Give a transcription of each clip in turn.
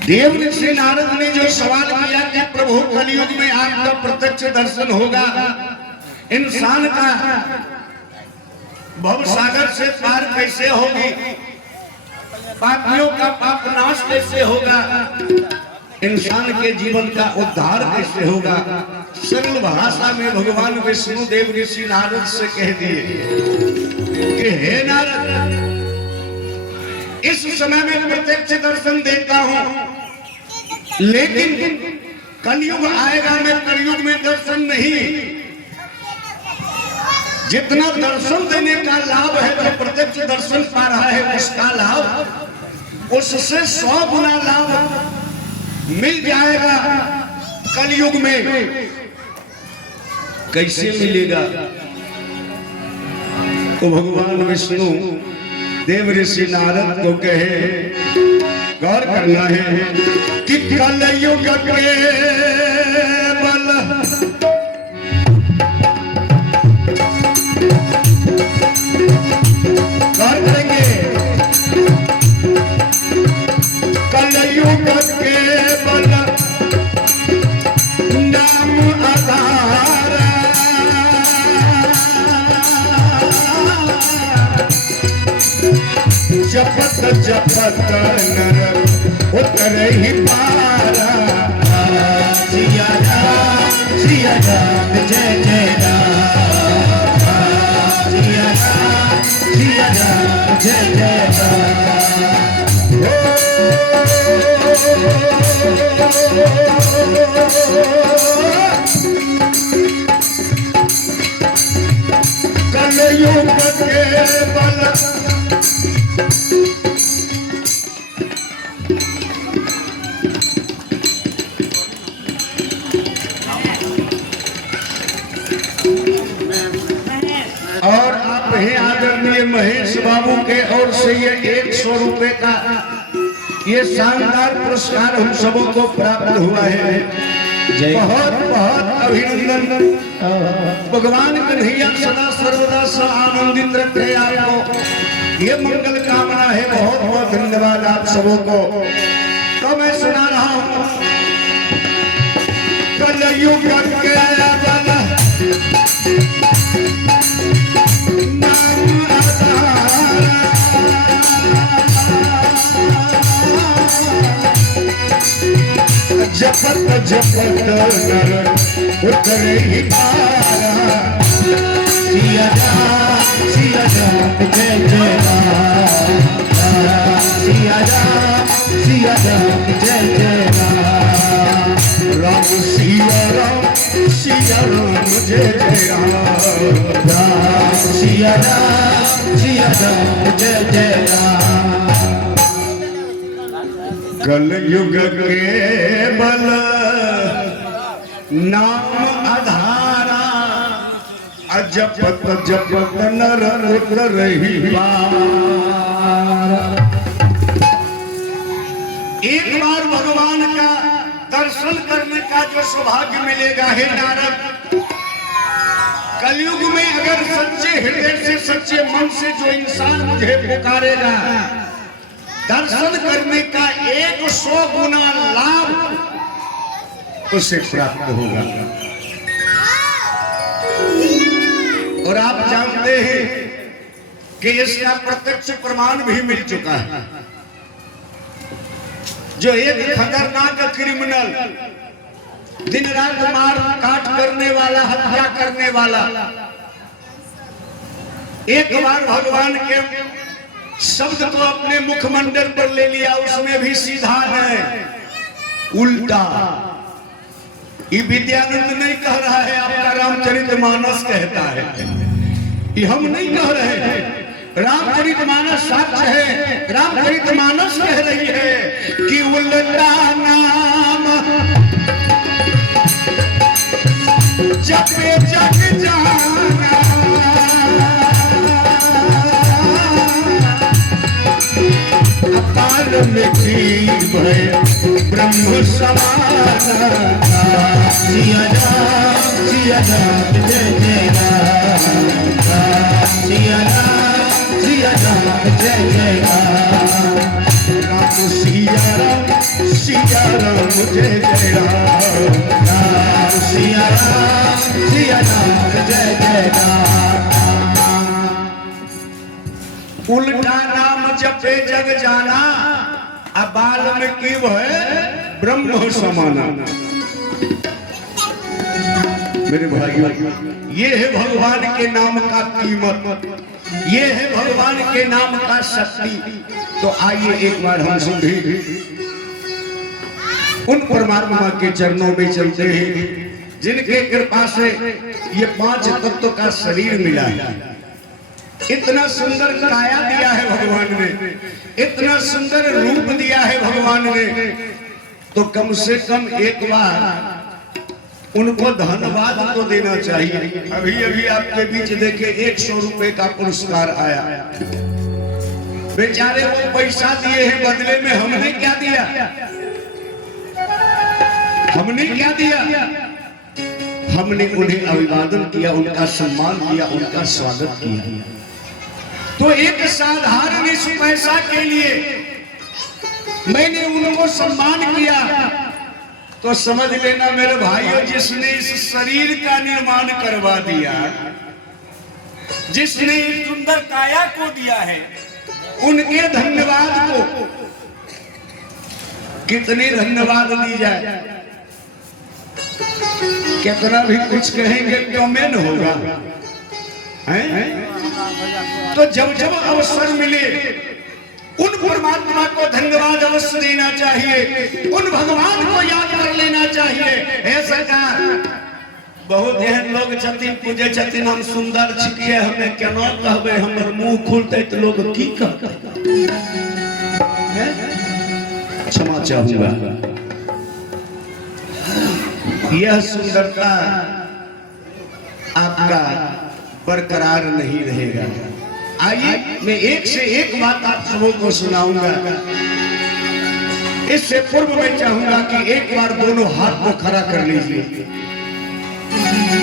देव ऋषि नारद ने जो सवाल किया कि प्रभु कलयुग में आपका प्रत्यक्ष दर्शन होगा, इंसान का भव सागर से पार कैसे होगी, पापियों का पाप नाश कैसे होगा, इंसान के जीवन का उद्धार कैसे होगा, सरल भाषा में भगवान विष्णु देव ऋषि नारद से कह दिए कि हे नारद, इस समय में प्रत्यक्ष दर्शन देता हूं, लेकिन कलयुग आएगा, मैं कलयुग में दर्शन नहीं, जितना दर्शन देने का लाभ है जो प्रत्यक्ष दर्शन पा रहा है उसका लाभ उससे 100 गुना लाभ मिल जाएगा कलयुग में। कैसे मिलेगा? तो भगवान विष्णु देव ऋषि नारद को कहे, गौर करना है कि कलयुग के बल गौर करेंगे, कलयुग के बल नाम आधार, जपत जपत नर उतर ही पारा, सिया राम जय जय राम, सिया राम जय जय राम। कलयुग के बल और आप हैं आदरणीय महेश बाबू के ओर से ये 100 रुपए का ये शानदार पुरस्कार हम सबों को प्राप्त हुआ है। बहुत बहुत अभिनंदन। भगवान कन्हैया सदा सर्वदा सा आनंदित रखे आपको, ये मंगल कामना है। बहुत बहुत धन्यवाद आप सबों को। तो मैं सुना रहा हूँ कलयुग के बल जपत जपत नर उतर ही पारा, सिया राम जय जय राम, सिया राम जय जय राम, राम सिया राम जय जय राम, सिया राम जय जय राम। कलयुग के बल नाम आधारा, जपत जपत नर उतर ही पारा। एक बार भगवान का दर्शन करने का जो सौभाग्य मिलेगा हे नारद, कलयुग में अगर सच्चे हृदय से सच्चे मन से जो इंसान मुझे पुकारेगा, दर्शन करने का 100 गुना लाभ उसे प्राप्त होगा। और आप जानते हैं कि इसका प्रत्यक्ष प्रमाण भी मिल चुका है। जो एक खतरनाक क्रिमिनल, दिन रात मार काट करने वाला, हत्या करने वाला, एक बार भगवान के शब्द को अपने मुखमंडल पर ले लिया, उसमें भी सीधा है उल्टा। ये विद्यानंद नहीं कह रहा है, आपका रामचरितमानस कहता है, ये हम नहीं कह रहे हैं। रामचरितमानस साक्ष्य है, रामचरितमानस कह रही है कि उल्टा नाम जपे जग जाना, अपार में जीव है ब्रह्म समाना, सिया राम जय जय राम, सिया राम जय जय राम, राम सिया जपे जग जाना, अब बाल में की वो है ब्रह्म समाना। मेरे भाइयों, ये है भगवान के नाम का कीमत, ये है भगवान के नाम का शक्ति। तो आइए एक बार हम सभी उन परमात्मा के चरणों में चलते हैं जिनके कृपा से ये 5 तत्व का शरीर मिला है। इतना सुंदर काया दिया है भगवान ने, इतना सुंदर रूप दिया है भगवान ने, तो कम से कम एक बार उनको धन्यवाद तो देना चाहिए। अभी अभी आपके बीच देखे 100 रुपए का पुरस्कार आया, बेचारे वो पैसा दिए हैं, बदले में हमने क्या दिया? हमने क्या दिया? हमने उन्हें अभिवादन किया, उनका सम्मान किया, उनका स्वागत किया। तो एक साधारण इस पैसा के लिए मैंने उनको सम्मान किया, तो समझ लेना मेरे भाइयों, जिसने इस शरीर का निर्माण करवा दिया, जिसने इस सुंदर काया को दिया है, उनके धन्यवाद को कितने धन्यवाद दी जाए? कितना भी कुछ कहेंगे क्यों में न होगा, हैं? तो जब जब अवसर मिले उन परमात्मा को धन्यवाद अवश्य देना चाहिए, उन भगवान को याद कर लेना चाहिए। हे सरकार, बहुत एहन लोग छथिन पूजे छथिन, हम सुंदर छिकिए, हमें केना कहबे, हमर मुंह खुलते तो लोग की कहते? क्षमा चाहूंगा, यह सुंदरता आपका बरकरार नहीं रहेगा। आइए मैं एक से एक बात आप सबों को सुनाऊंगा। इससे पूर्व में चाहूंगा कि एक बार दोनों हाथ को खड़ा कर लीजिए।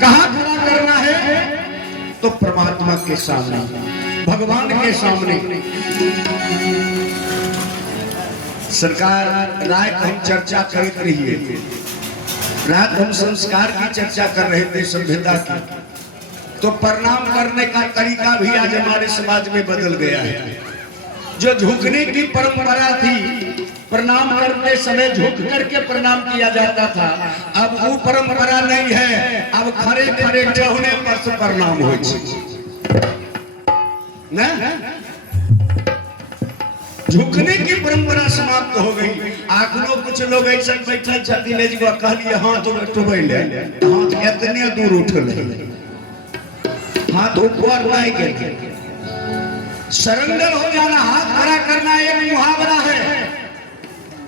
कहां खड़ा करना है? तो परमात्मा के सामने, भगवान के सामने। सरकार, रात हम चर्चा कर रही है, रात हम संस्कार की चर्चा कर रहे थे, सभ्यता की। तो प्रणाम करने का तरीका भी आज हमारे समाज में बदल गया है। जो झुकने की परंपरा थी, प्रणाम करते समय झुक करके प्रणाम किया जाता था, अब वो परंपरा नहीं है। अब खड़े खड़े ठहने पर से प्रणाम हो ना, झुकने की परंपरा समाप्त हो गई। आखिरो कुछ लोग ऐसा बैठल छथिन जी कहलिए हाथ उठबै ले, हाथ इतने दूर उठल, हाथ ऊपर नहीं गए। सरेंडर हो जाना, हाथ खड़ा करना एक मुहावरा है,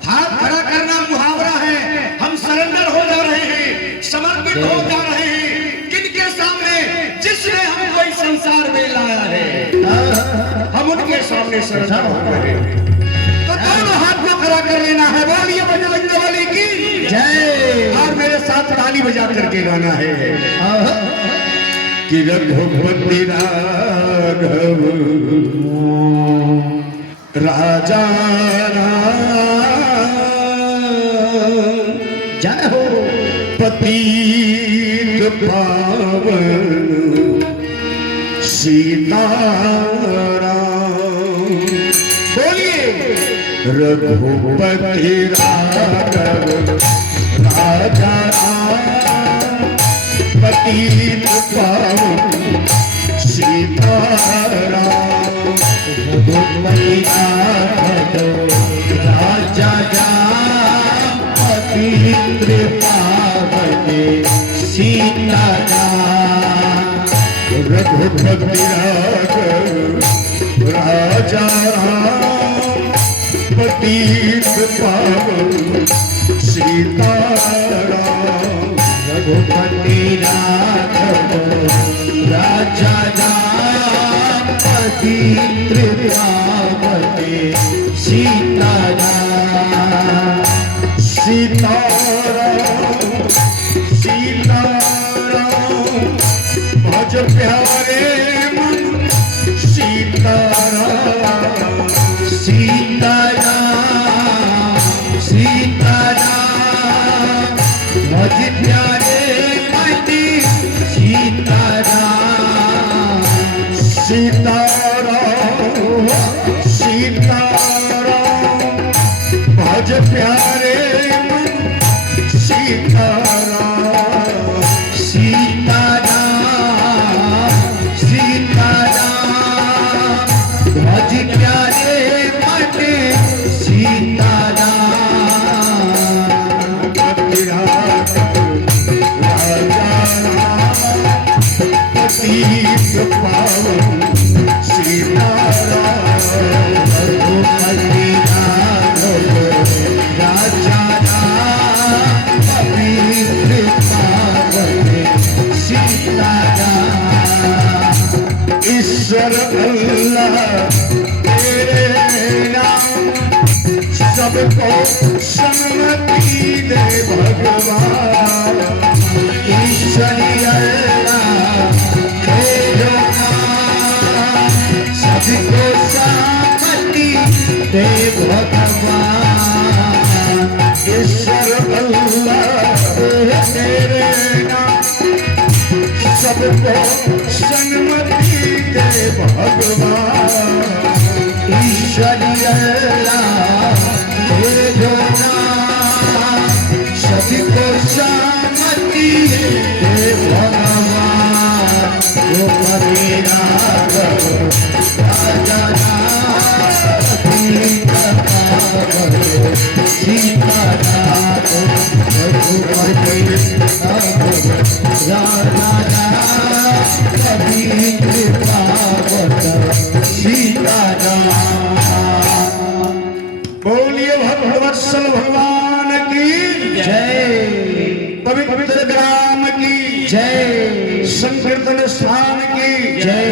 हाथ खड़ा करना मुहावरा है। हम सरेंडर हो जा रहे हैं, समर्पित हो जा रहे हैं किनके सामने? जिसने हमको इस संसार में लाया है, हम उनके सामने सरेंडर हो रहे हैं। तो दोनों हाथ को खड़ा कर लेना है। बोलिए बजरंग बली की जय। और मेरे साथ ताली बजा करके गाना है कि रघुपति राघव राजा जय हो, पतित पावन सीताराम। बोलिए रघुपति राघव राजा पतित पावन सीताराम। राजा पतित पावन सीताराम। रघुपति राजा पतित पावन सीताराम। रघुपति राघव राजा पतित पावन सीताराम। सीताराम सीताराम भज प्यारे मन सीताराम। सीताराम सीताराम भज प्यारे मति सीताराम। सीताराम सीताराम सीताराम भज प्यारे सीताराम सीताराम सीताराम भज प्यारे मटे सीताराम राजा पति पावन सीताराम रघुपति राजा पवित्र पावन सीताराम ईश्वर अल्लाह तेरे नाम सबको सम्मति दे भगवान ईश्वरी अल्लाह तेरे नाम सबको सम्मति दे भगवान ईश्वर अल्लाह तेरे नाम सबको सम्मति दे भगवान ईश्वरी अल्लाह तेरे नाम सबको सम्मति दे भगवान जो मेरा राजा सीताराम रघुपति बोलिए भगवत्सल भगवान की जय पवित्र ग्राम की जय संकीर्तन स्थान की जय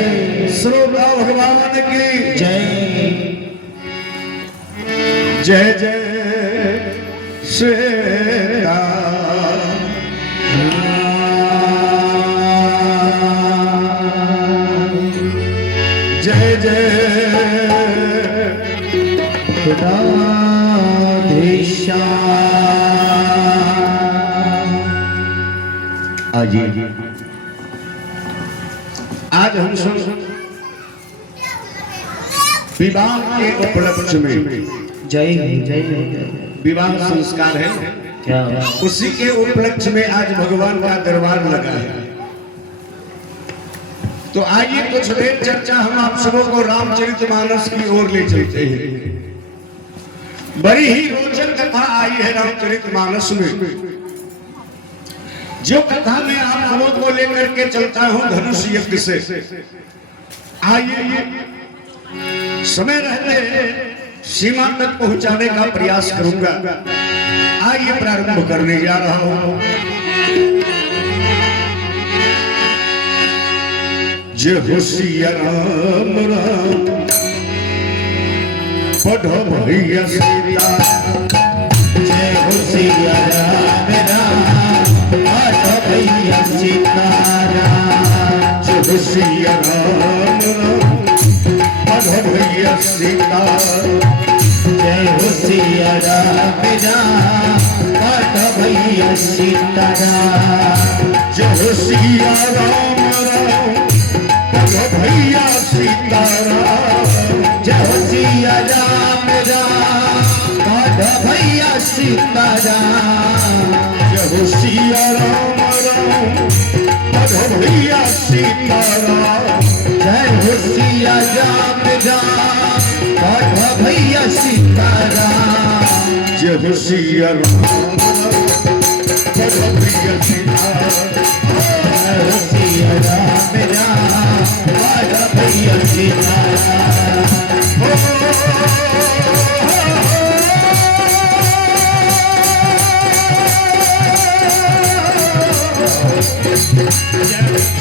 श्रोता भगवान की जय जय जय श्री राम जय जय आज हम सब विवाह के उपलक्ष्य में जय जय विवाह संस्कार है क्या उसी के उपलक्ष्य में आज भगवान का दरबार लगा है। तो आइए कुछ देर चर्चा हम आप सबों को रामचरितमानस की ओर ले चलते हैं। बड़ी ही रोचक कथा आई है रामचरितमानस में। जो कथा मैं आप सबों को लेकर के चलता हूं धनुष यज्ञ से। आइए समय रहते सीमा तक पहुंचाने का प्रयास करूंगा। आइए प्रारंभ करने जा रहा हूं। जय हो सिया राम राम पढ़ो भैया सीता जय हो सिया राम राम पढ़ो भैया सीताराम जय हो सिया राम राम पढ़ो भैया सीता जय हो सिया राम राम पढ़ो भैया सीताराम जय हो सिया राम राम पढ़ो भैया सीताराम जय हो सिया राम राम पढ़ो भैया सीताराम जय हो सिया राम राम पढ़ो भैया सीताराम जय हो सिया राम राम पढ़ो भैया सीताराम जय हो सिया राम पढ़ो भैया सीताराम जय हो सिया राम राम पढ़ो भैया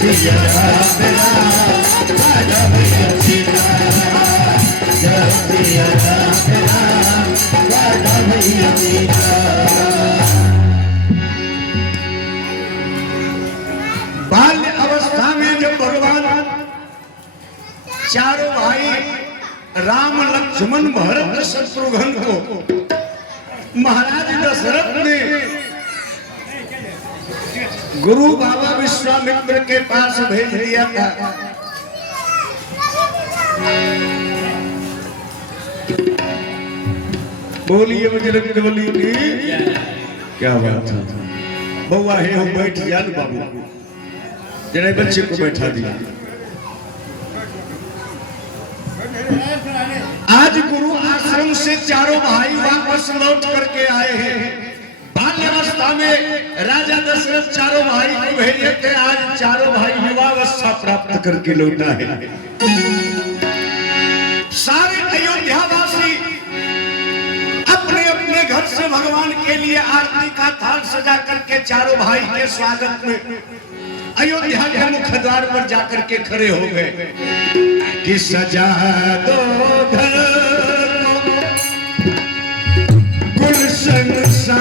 सिया राम राम पढ़ो भैया सीताराम जय हो सिया राम राम पढ़ो भैया सीताराम बाल्य अवस्था में जब भगवान चारों भाई राम लक्ष्मण भरत शत्रुघ्न को महाराज दशरथ ने गुरु बाबा विश्वामित्र के पास भेज दिया था। बोलिए बजरंग बली की क्या बात है। बउआ है हो बैठ जान बाबू, जरा बच्चे को बैठा दिया। आज गुरु आश्रम से चारों भाई वापस लौट करके आए हैं। बाल्यावस्था में राजा दशरथ चारों भाई को भेजे थे, आज चारों भाई युवावस्था प्राप्त करके लौटा है। सारे अयोध्यावासी अपने अपने घर से भगवान के लिए आरती का थाल सजा करके चारों भाई के स्वागत में अयोध्या के मुख्य द्वार पर जाकर के खड़े हो गए कि सजा दो घर गुलशन सा,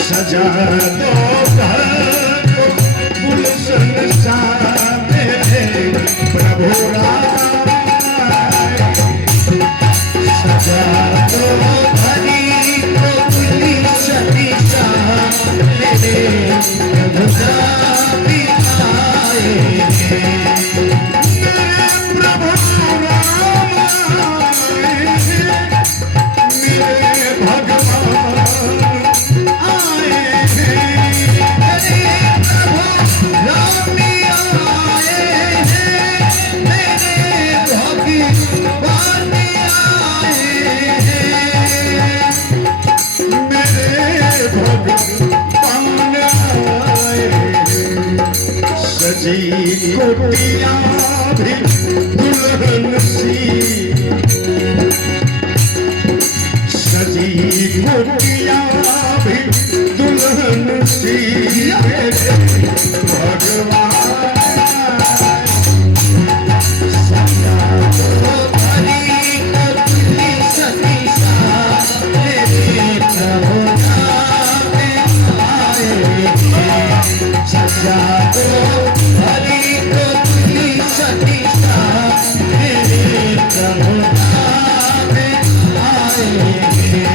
सजा दो घर गुलशन सा मेरे प्रभु राम, सजा दो हरी को गुलशन सा मेरे प्रभु राम आए, प्रभु राम मेरे भगवान आए हैं, प्रभु राम आए हैं, मेरे भगवान आए हैं, मेरे भगवान आए हैं। सजी कोटियां भी दुल्हन सी, सजी कोटियां भी दुल्हन सी मेरे भगवान, सजा दो हरी कपली सती सा मेरे प्रभु राम आए हैं, सजा दो हरी कपली सती सा मेरे प्रभु राम आए हैं।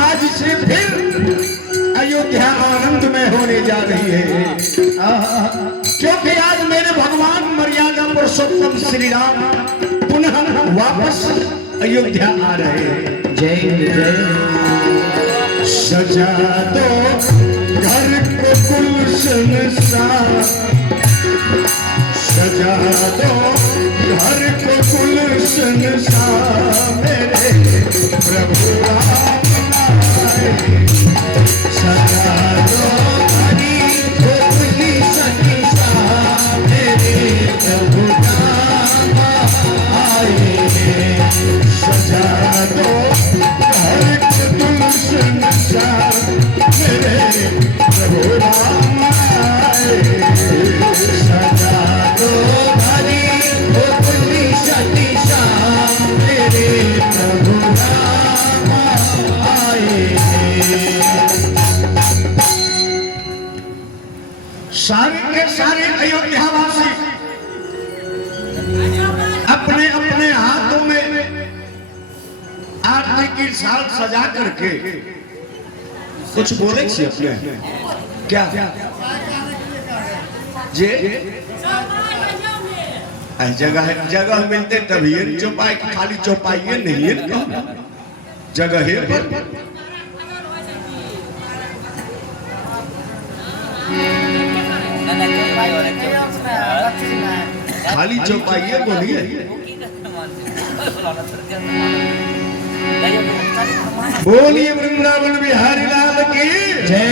आज से फिर अयोध्या आनंद में होने जा रही है, क्योंकि आज मेरे भगवान मर्यादा पुरुषोत्तम श्री राम पुनः वापस अयोध्या आ रहे हैं। जय जय। सजा दो घर को गुलशन सा, सजा दो घर को गुलशन सा मेरे प्रभु राम आए, सजा दो हरी को गुलशन सा मेरे प्रभु राम आए, सजा दो घर को गुलशन सा मेरे प्रभु राम आए, सजा दो हरी को गुलशन सा मेरे प्रभु राम सारे के सारे अयोध्यावासी अपने अपने हाथों में आरती की साल सजा करके कुछ बोले से अपने क्या जे जगह मिलते तभी चौपाई, खाली चौपाई नहीं है जगह है पर खाली चौपाई बोलिए। बोलिए वृंदावन बिहारी लाल की जय।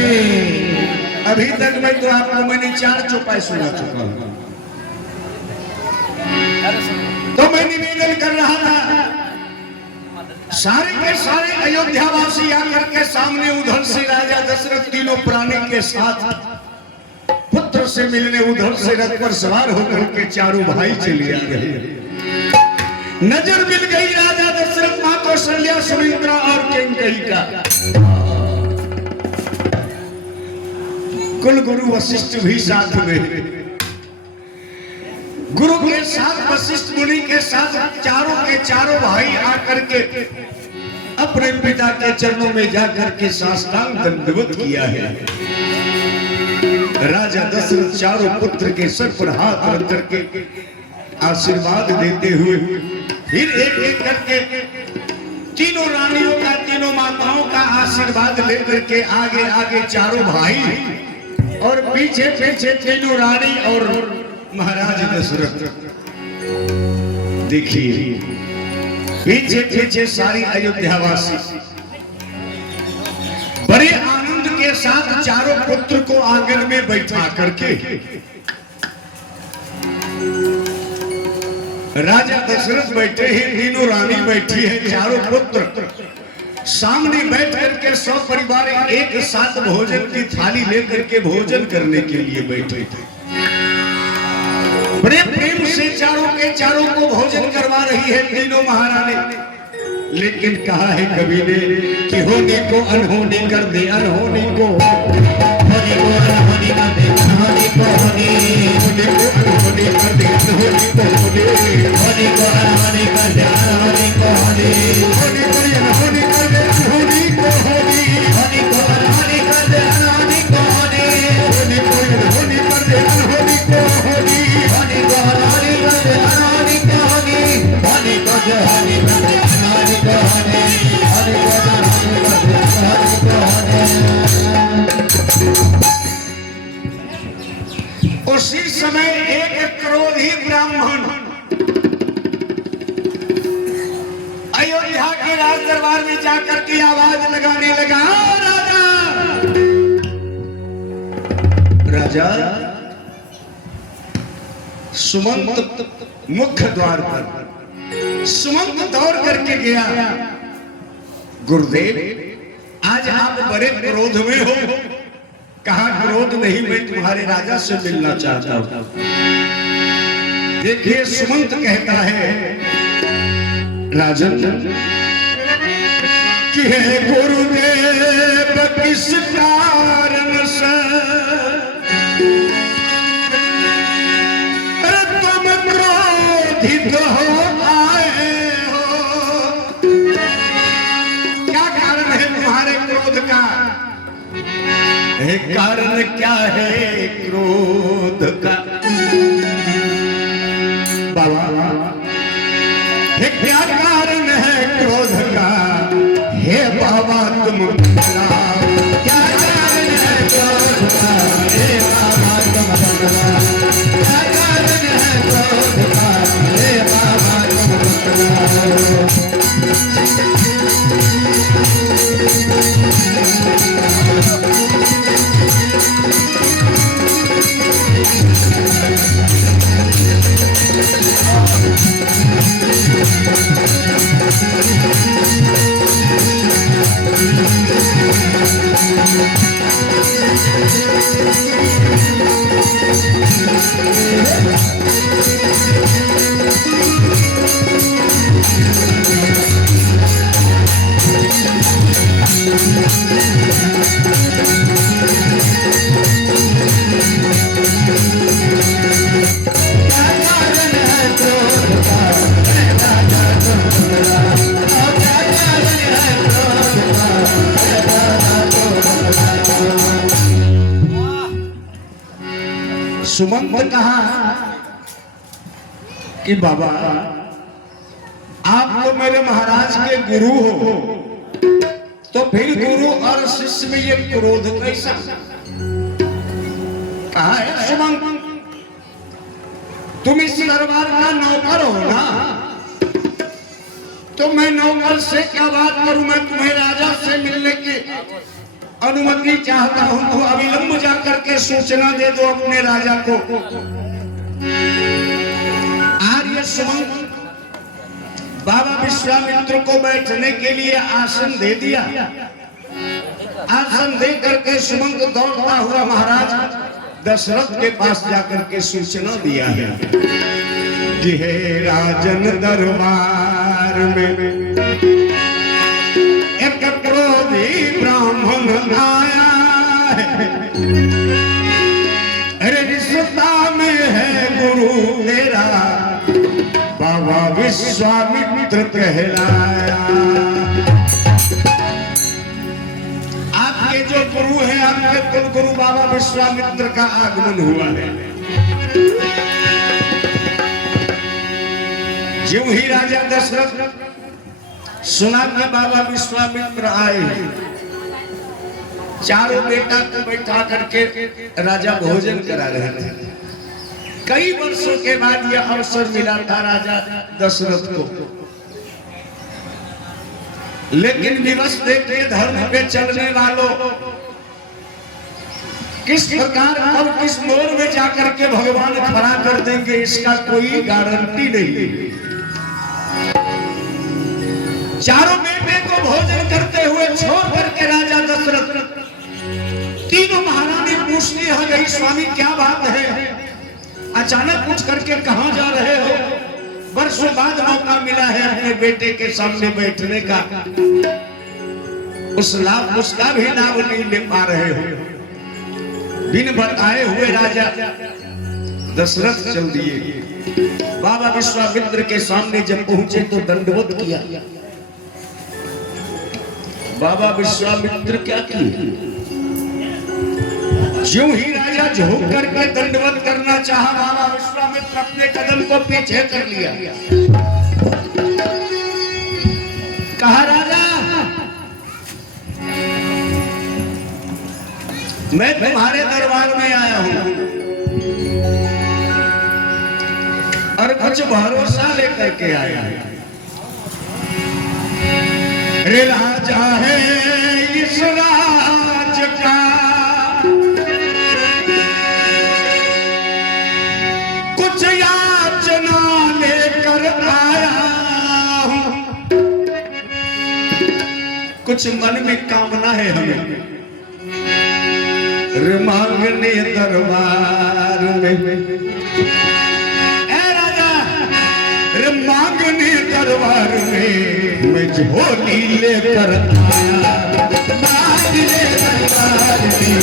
अभी तक मैं तो आपको मैंने 4 चौपाई सुना चुका हूं। तो मैं निवेदन कर रहा था सारे के सारे अयोध्यावासी आकर के सामने उधर से राजा दशरथ तीनों प्राणी के साथ पुत्र से मिलने उधर से रथ पर सवार होकर के चारों भाई चले आ रहे हैं। नजर मिल गई राजा दशरथ, मां कौशल्या, सुमित्रा और कैकेयी का। कुल गुरु वशिष्ठ भी साथ में, गुरु के साथ वशिष्ठ मुनि के साथ चारों के चारों भाई आकर के अपने पिता के चरणों में जाकर के साष्टांग दंडवत किया है। राजा दशरथ चारों पुत्र के सर पर हाथ रख करके आशीर्वाद देते हुए फिर एक एक करके तीनों रानियों का, तीनों माताओं का आशीर्वाद लेकर के आगे आगे चारों भाई और पीछे पीछे तीनों रानी और महाराज दशरथ। देखिए पीछे पीछे सारी अयोध्यावासी बड़े आनंद के साथ चारों पुत्र को आंगन में बैठा करके राजा दशरथ बैठे हैं, तीनों रानी बैठी है, चारों पुत्र सामने बैठ करके सब परिवार एक साथ भोजन की थाली लेकर के भोजन करने के लिए बैठे थे। बड़े प्रेम से चारों के चारों को भोजन करवा रही है तीनों महारानी। लेकिन कहा है कवि ने कि होने को अनहोनी कर दे, अनहोनी को होने को अनहोनी कर दे, अनहोनी को होने को अनहोनी कर दे, अनहोनी को होने को अनहोनी कर दे, अनहोनी को होने को अनहोनी कर दे, अनहोनी को होने को अनहोनी कर दे, अनहोनी को होने को अनहोनी कर दे, अनहोनी को होने को अनहोनी कर दे, अनहोनी को होने को जो होने कर दे, उसी समय एक क्रोधी ब्राह्मण अयोध्या के राज दरबार में जाकर के आवाज लगाने लगा, राजा राजा। सुमंत मुख्य द्वार पर सुमंत दौड़ करके गया, गुरुदेव आज आप बड़े क्रोध में हो। कहा क्रोध नहीं, मैं तुम्हारे राजा से मिलना चाहता हूं। देखिए सुमंत कहता है राजन कि है गुरुदेव किस कारण से तुम क्रोधित हो आए हो, क्या कारण है तुम्हारे क्रोध का? कारण क्या है क्रोध का? बाबा क्या कारण है क्रोध का? हे बाबा तुम बताओ क्या कारण है क्रोध का? हे बाबा तुम बताओ क्या कारण है क्रोध का? हे बाबा तुम बताओ। सुमंत कहा कि बाबा आप तो मेरे महाराज के गुरु हो, तो फिर गुरु और शिष्य में ये क्रोध कैसा? कहा है सुमंत, तुम इस दरबार का नौकर हो ना, तो मैं नौकर से क्या बात करूं? मैं तुम्हें राजा से मिलने की अनुमति चाहता हूं, तो अविलंब जाकर के सूचना दे दो अपने राजा को। आर्य सुमंत बाबा विश्वामित्र को बैठने के लिए आसन दे दिया। आसन दे करके सुमंत दौड़ता हुआ महाराज दशरथ के पास जाकर के सूचना दिया है कि हे राजन, दरबार में एक क्रोधी ब्राह्मण आया है, अरे रिश्ता में है गुरु तेरा बाबा विश्वामित्र कहलाया। आपके जो गुरु हैं, आपके कुल गुरु बाबा विश्वामित्र का आगमन हुआ है। ज्यों ही राजा दशरथ सुना कि बाबा विश्वामित्र आए, चारों बेटा को बैठा करके राजा भोजन करा रहे थे। कई वर्षों के बाद यह अवसर मिला था राजा दशरथ को, लेकिन विवश देखिए धर्म पे चलने वालों, किस प्रकार और किस मोड़ में जाकर के भगवान खड़ा कर देंगे इसका कोई गारंटी नहीं। चारों बेटे को भोजन करते हुए छोड़ करके राजा दशरथ तीनों महारानी पूछती है, गई स्वामी क्या बात है, अचानक उठ करके कहां जा रहे हो? वर्षों बाद मौका मिला है अपने बेटे के सामने बैठने का, उसका भी लाभ नहीं ले पा रहे हो। दिन भर आए हुए राजा दशरथ चल दिए। बाबा विश्वामित्र के सामने जब पहुंचे तो दंडवत किया। बाबा विश्वामित्र क्या किए? ज्यों ही राजा झुक करके दंडवत करना चाहा, बाबा विश्वामित्र अपने कदम को पीछे कर लिया। कहा राजा, मैं तुम्हारे दरबार में आया हूं और कुछ भरोसा लेकर के आया हूं। रे राजा है इस राज का, कुछ याचना लेकर आया हूं, कुछ मन में कामना है हमें, मांगने दरबार में। ए राजा, मांगने दरबार में मैं झोली लेकर आया, मांगने दरबार में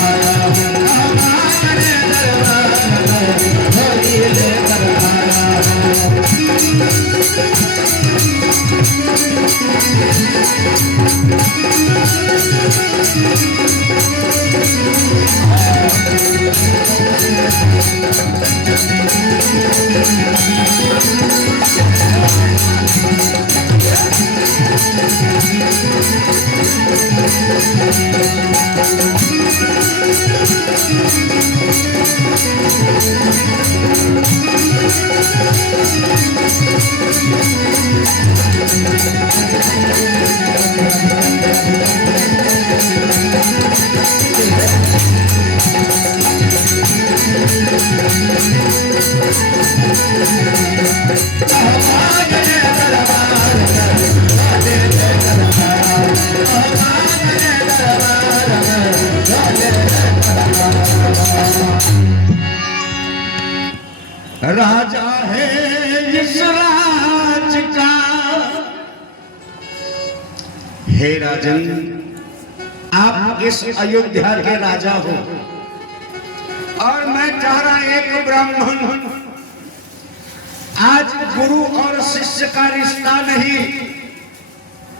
आया, मांगने दरबार में झोली लेकर आया। राजा है इस राज का। हे राजन, आप इस अयोध्या के राजा हो और मैं कह रहा एक ब्राह्मण, आज गुरु और शिष्य का रिश्ता नहीं,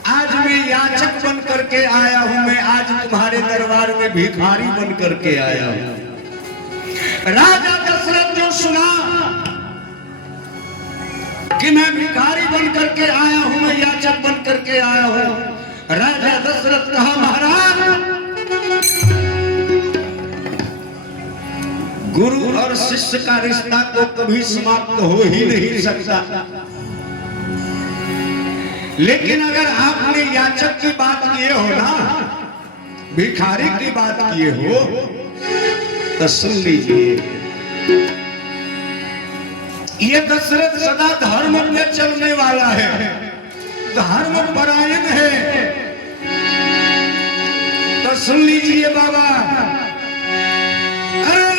आज मैं याचक बन करके आया हूं, मैं आज तुम्हारे दरबार में भिखारी बन करके आया हूं। राजा दशरथ जो सुना कि मैं भिखारी बन करके आया हूं, मैं याचक बन करके आया हूं, राजा दशरथ कहा महाराज गुरु और शिष्य का रिश्ता तो कभी समाप्त हो ही नहीं सकता, लेकिन अगर आपने याचक की बात किए हो ना, भिखारी की बात किए हो, तो सुन लीजिए। ये दशरथ सदा धर्म में चलने वाला है, धर्म परायण है, तो सुन लीजिए बाबा। अरे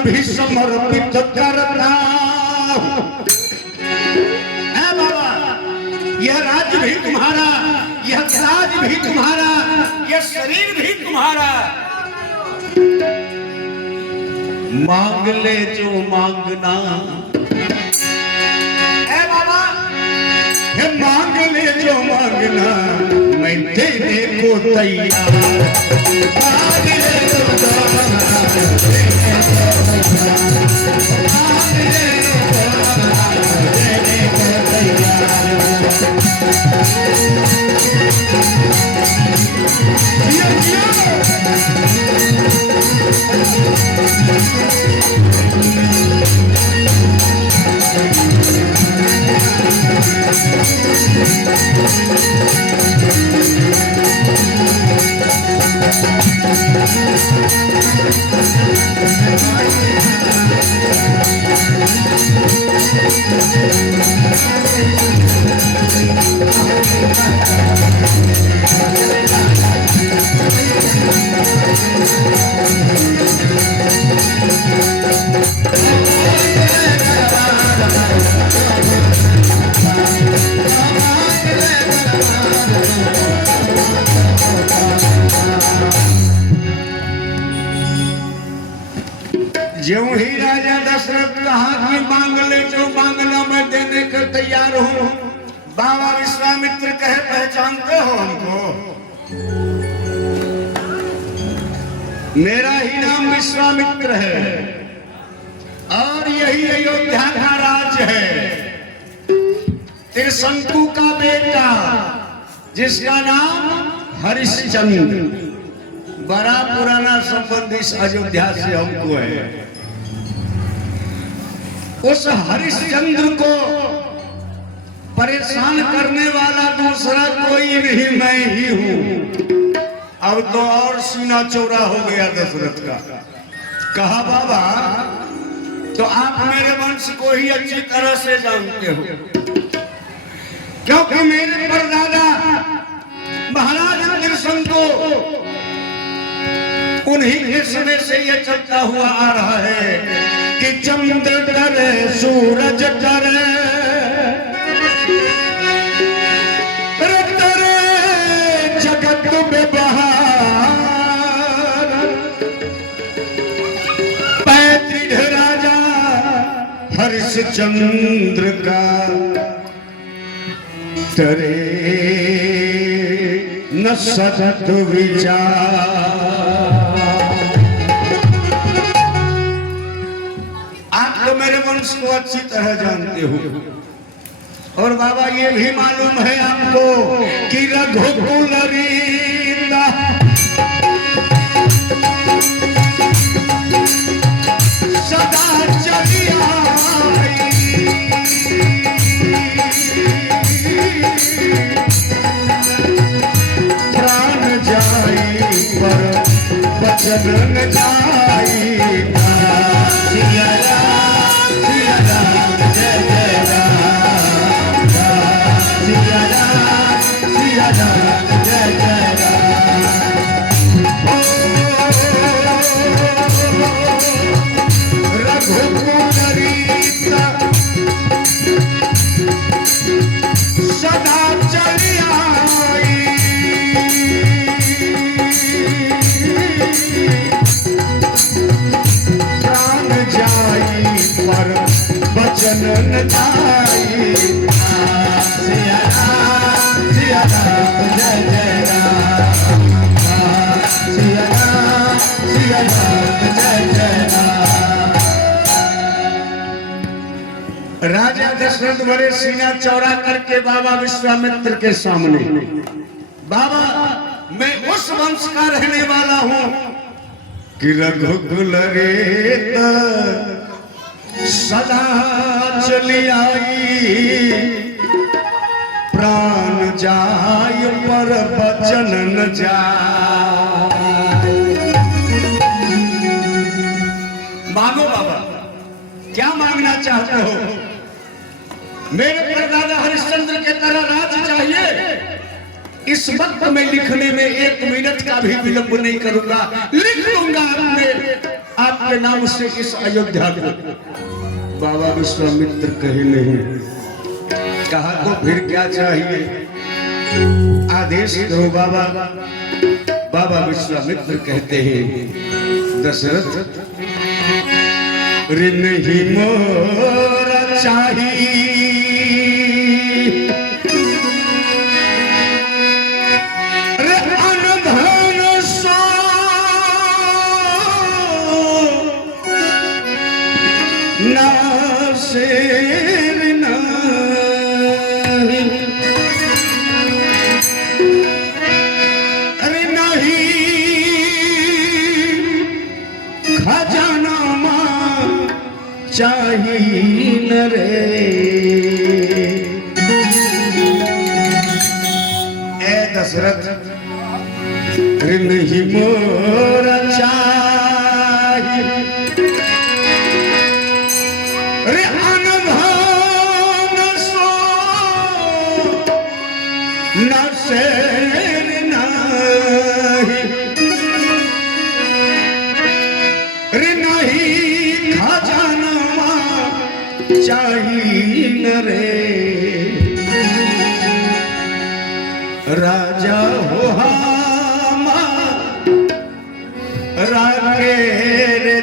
भी समर्पित करता हूं। बाबा, यह राज्य भी तुम्हारा, यह राज भी तुम्हारा, यह शरीर भी तुम्हारा। मांग ले जो मांगना, बाबा, मांग ले जो मांगना, मैं देने को तैयार। मांग ले जो मांगना, ज्यों ही राजा दशरथ कहा कि मांग ले जो मांगना, मैं देने को तैयार हूं। बाबा विश्वामित्र कहे पहचानते हो हमको? मेरा ही नाम विश्वामित्र है और यही अयोध्या का राज है। त्रिशंकु का बेटा जिसका नाम हरिश्चंद्र, बड़ा पुराना संबंध इस अयोध्या से हमको है। उस हरिश्चंद्र को परेशान करने वाला दूसरा कोई नहीं, मैं ही हूं। अब तो और सीना चौड़ा हो गया दशरथ का। कहा बाबा तो आप मेरे वंश को ही अच्छी तरह से जानते हो, क्योंकि मेरे परदादा महाराज त्रिशंकु उन्हीं के समय से ये चलता हुआ आ रहा है कि चंद्र करे सूरज करे, करे जगत में बहार, पैतृक राजा हरिश्चंद्र का तरे न सत विचार। मेरे वंश को अच्छी तरह जानते हो और बाबा ये भी मालूम है आपको कि रघुकुल रीता सदा चली आई, प्राण जाई पर वचन न जाई। सदा चली आई बचन न जाई। सिया राम जय जय राम। सिया राम जय जय राम। राजा दशरथ बड़े सीना चौड़ा करके बाबा विश्वामित्र के सामने, बाबा मैं उस वंश का रहने वाला हूं कि रघुकुल रेत सदा चली आई, प्राण जाय पर बचन न जाय। मांगो बाबा, क्या मांगना चाहते हो? मेरे परदादा हरिश्चंद्र के तरह राज चाहिए? इस वक्त में लिखने में 1 मिनट का भी विलंब नहीं करूंगा, लिख लूंगा आपके नाम से इस अयोध्या को। बाबा विश्वामित्र कहे नहीं, कहा तो फिर क्या चाहिए? आदेश दो बाबा। बाबा विश्वामित्र कहते हैं, दशरथ रे नहीं मोरा चाहिए, अरे नहीं खजाना मां चाहिए न रे। ए दशरथ रे नहीं मोरा चाहिए, रे न शेर नहीं, रे नहीं खजाना चाहिए न रे। राजा हो रागे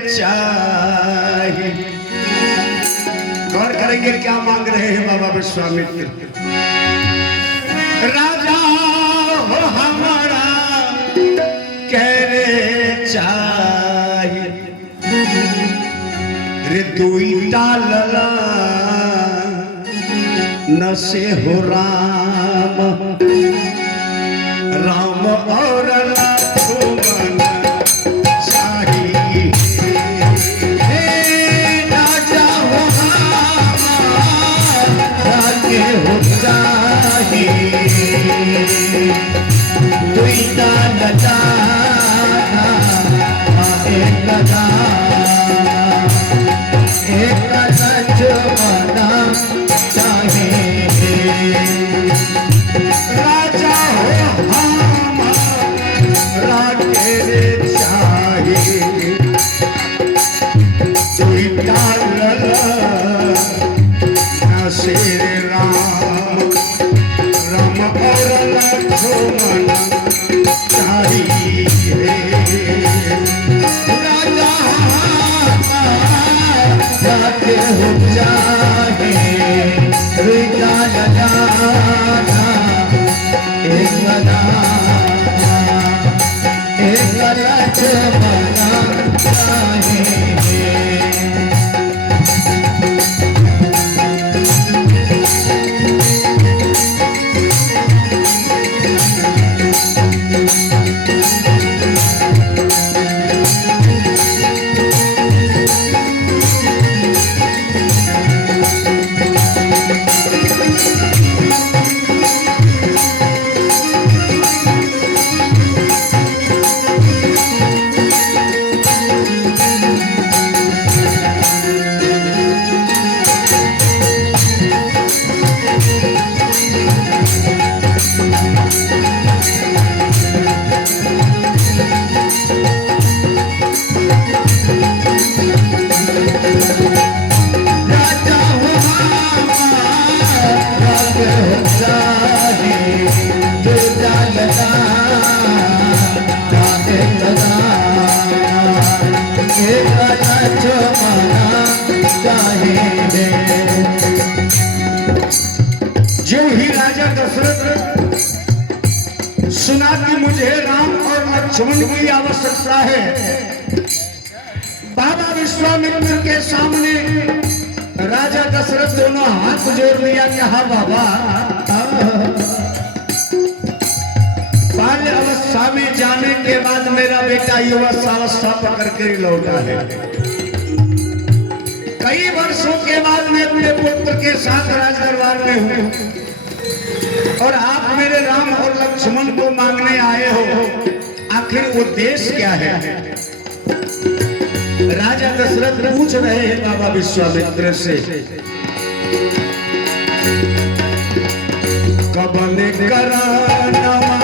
चाहिए। गौर करेंगे क्या मांग रहे हैं बाबा विश्वामित्र। राजा हो हमारा कहने चाहिए, रे दुई लला न से हो राम, राम और लक्ष्मण चाहिए। राजा हो रागे हो चाहिए, दुईटा लता एक लता एक लक्ष्मण चाहिए। राजा हो हमारा तेरे चाहिए, दुईटा लला न श्री राम, राम और लक्ष्मण चाहिए। राजा जाते हो चाहिए, रुका लगाना एक लगा एक लक्ष्मण चाहिए। चाहिए दशरथ सुना कि मुझे राम और लक्ष्मण की आवश्यकता है। बाबा विश्वामित्र के सामने राजा दशरथ दोनों हाथ जोड़ लिया, कहा बाबा बाल्य अवस्था में जाने के बाद मेरा बेटा युवावस्था पकड़ कर लौटा है। कई वर्षों के बाद मैं अपने पुत्र के साथ राज दरबार में हूँ और आप मेरे राम और लक्ष्मण को मांगने आए हो। आखिर वो देश क्या है? राजा दशरथ पूछ रहे हैं बाबा विश्वामित्र से। कबल करानवा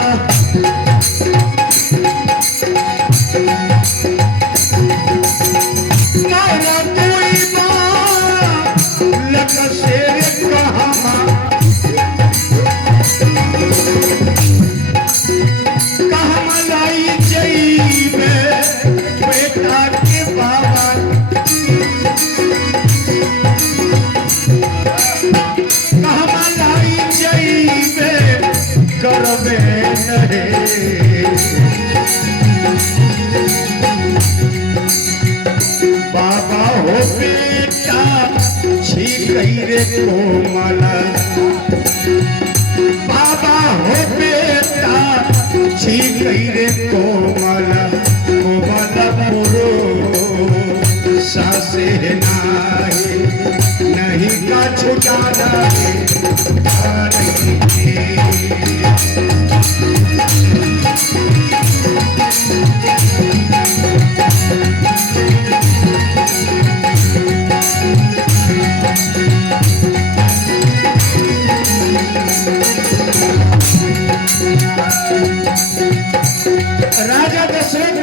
मारा कोई लक शेर कहमा कहमा लाई जईबे बेटा के बाबा कहमा लाई जईबे करबे नहीं। बाबा हो बेटा छीकई रे कोमला, बाबा हो बेटा छीकई रे कोमला, कोमला पुरो सासे नाही नहीं का छुटाना राजा दशरथ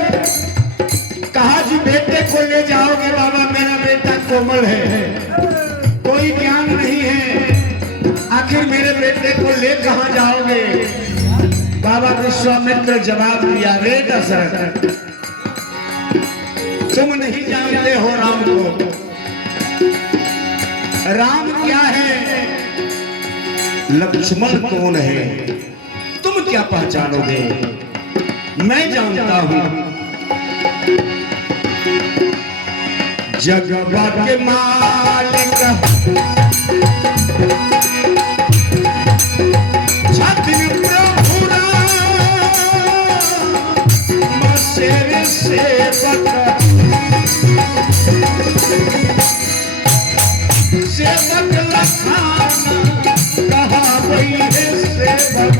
कहा जी बेटे को ले जाओगे बाबा, मेरा बेटा कोमल है, कोई ज्ञान नहीं है, आखिर मेरे बेटे को ले कहां जाओगे? बाबा विश्वामित्र जवाब दिया, रे दशरथ तुम नहीं जानते हो राम को। राम क्या है, लक्ष्मण कौन है, तुम क्या पहचानोगे? मैं जानता हूं। जगवा के मालिक छत्र प्रभु राम शेर सेवक सेवक लखान कहा वही है सेवक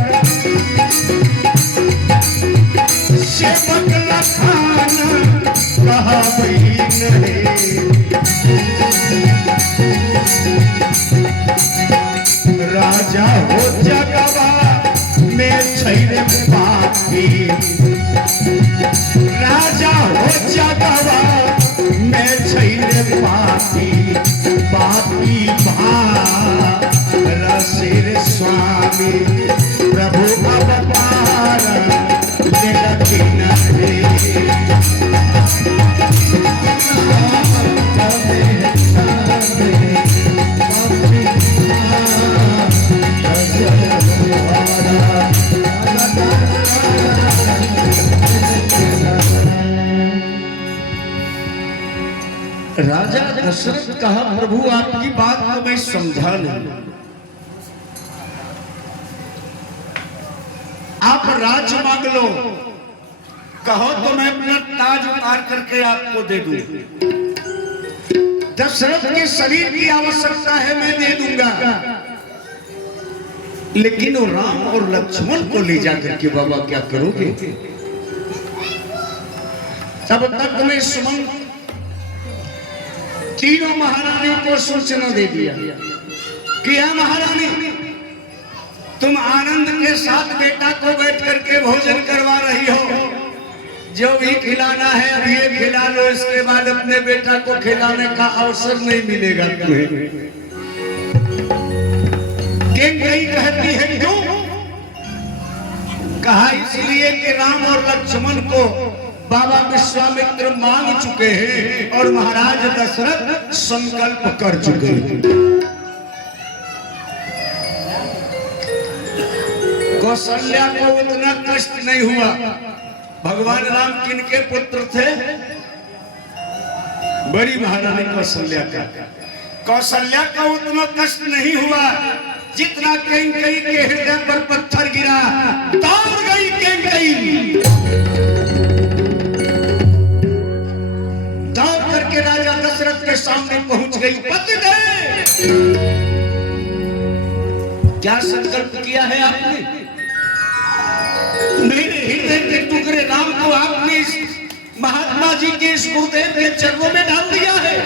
सेवक लखान कहा वही नहीं। राजा हो जगवा में छैरे पापी, राजा हो जगवा में छैरे पापी, पापी भार स्वामी प्रभु अवतार जगतिन राजा दशरथ कहा, प्रभु आपकी बात को मैं समझा नहीं। आप राज मांग लो, कहो तो मैं अपना ताज उतार करके आपको दे दूं। दशरथ के शरीर की आवश्यकता है, मैं दे दूंगा, लेकिन वो राम और लक्ष्मण को ले जाकर के बाबा क्या करोगे? तब तक मैं सुमन तीनों महारानी को सूचना दे दिया कि यह महारानी तुम आनंद के साथ बेटा को बैठ करके भोजन करवा रही हो, जो भी खिलाना है अभी ये खिला लो, इसके बाद अपने बेटा को खिलाने का अवसर नहीं मिलेगा तुम्हें। कई कहती है क्यों? कहा इसलिए कि राम और लक्ष्मण को बाबा विश्वामित्र मांग चुके हैं और महाराज दशरथ संकल्प कर चुके हैं। कौशल्या को उतना कष्ट नहीं हुआ। भगवान राम किनके पुत्र थे? बड़ी महारानी कौशल्या का। कौशल्या का उतना कष्ट नहीं हुआ जितना कैकेयी के हृदय पर पत्थर गिरा। दौड़ गई कैकेयी, दौड़ करके राजा दशरथ के सामने पहुंच गई। पति गए, क्या संकल्प किया है आपने? मेरे हृदय के टुकड़े राम को आपने इस महात्मा जी के इस गुरुदेव के चरणों में डाल दिया है।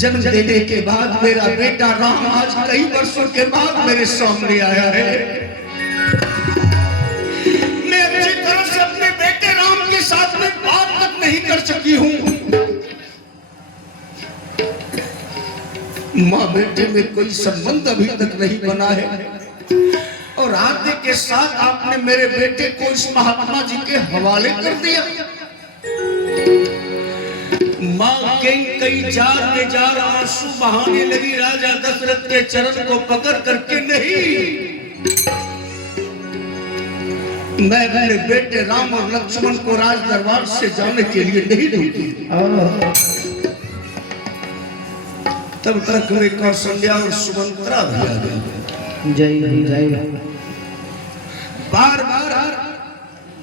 जन्म देने के बाद मेरा बेटा राम आज कई वर्षों के बाद मेरे सामने आया है। मैं अच्छी तरह से अपने बेटे राम के साथ में बात तक नहीं कर सकी हूं। माँ बेटे में कोई संबंध अभी तक नहीं बना है और आते के साथ आपने मेरे बेटे को इस महात्मा जी के हवाले कर दिया। माँ कई जार में जार आंसू बहाने लगी। राजा दशरथ के चरण को पकड़ करके, नहीं, मैं अपने बेटे राम और लक्ष्मण को राज दरबार से जाने के लिए नहीं दूंगी। तब तक वे कौशल्या और सुमंत्रा भी आ गई। जय बार बार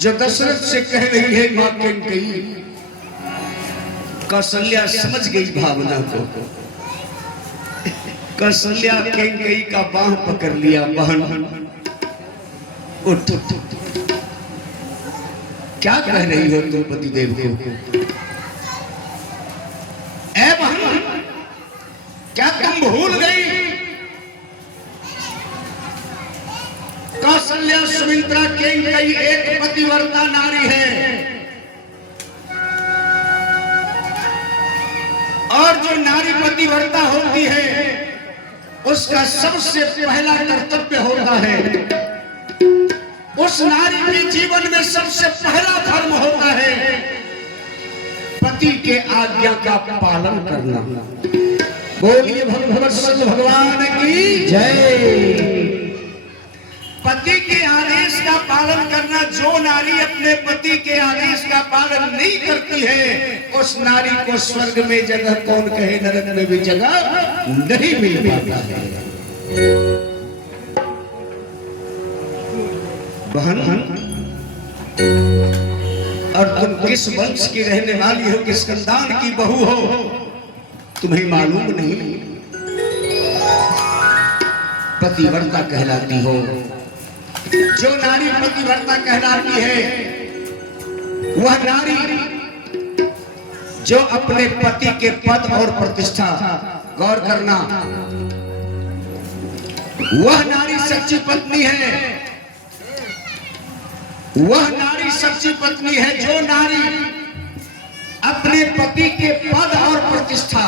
जो दशरथ से कह रही है मां कैकेयी, कौशल्या समझ गई भावना को। कौशल्या कैकेयी का बाह पकड़ लिया। बहन उठ, क्या कह रही हो तुम पतिदेव को? ऐ बहन, क्या तुम भूल गई? कौशल्या सुमित्रा कैकेयी एक पतिव्रता नारी है और जो नारी पतिव्रता होती है उसका सबसे पहला कर्तव्य होता है, उस नारी के जीवन में सबसे पहला धर्म होता है पति के आज्ञा का पालन करना। बोलिए भगवान की जय। पति के आदेश का पालन करना। जो नारी अपने पति के आदेश का पालन नहीं करती है उस नारी को स्वर्ग में जगह कौन कहे, नरक में भी जगह नहीं मिल पाता है। बहन, और तुम किस वंश की रहने वाली हो, किस खानदान की बहू हो, तुम्हें मालूम नहीं? पतिव्रता कहलाती हो। जो नारी पतिव्रता कहलाती है वह नारी जो अपने पति के पद और प्रतिष्ठा, गौर करना, वह नारी सच्ची पत्नी है। वह नारी सच्ची पत्नी है जो नारी अपने पति के पद और प्रतिष्ठा,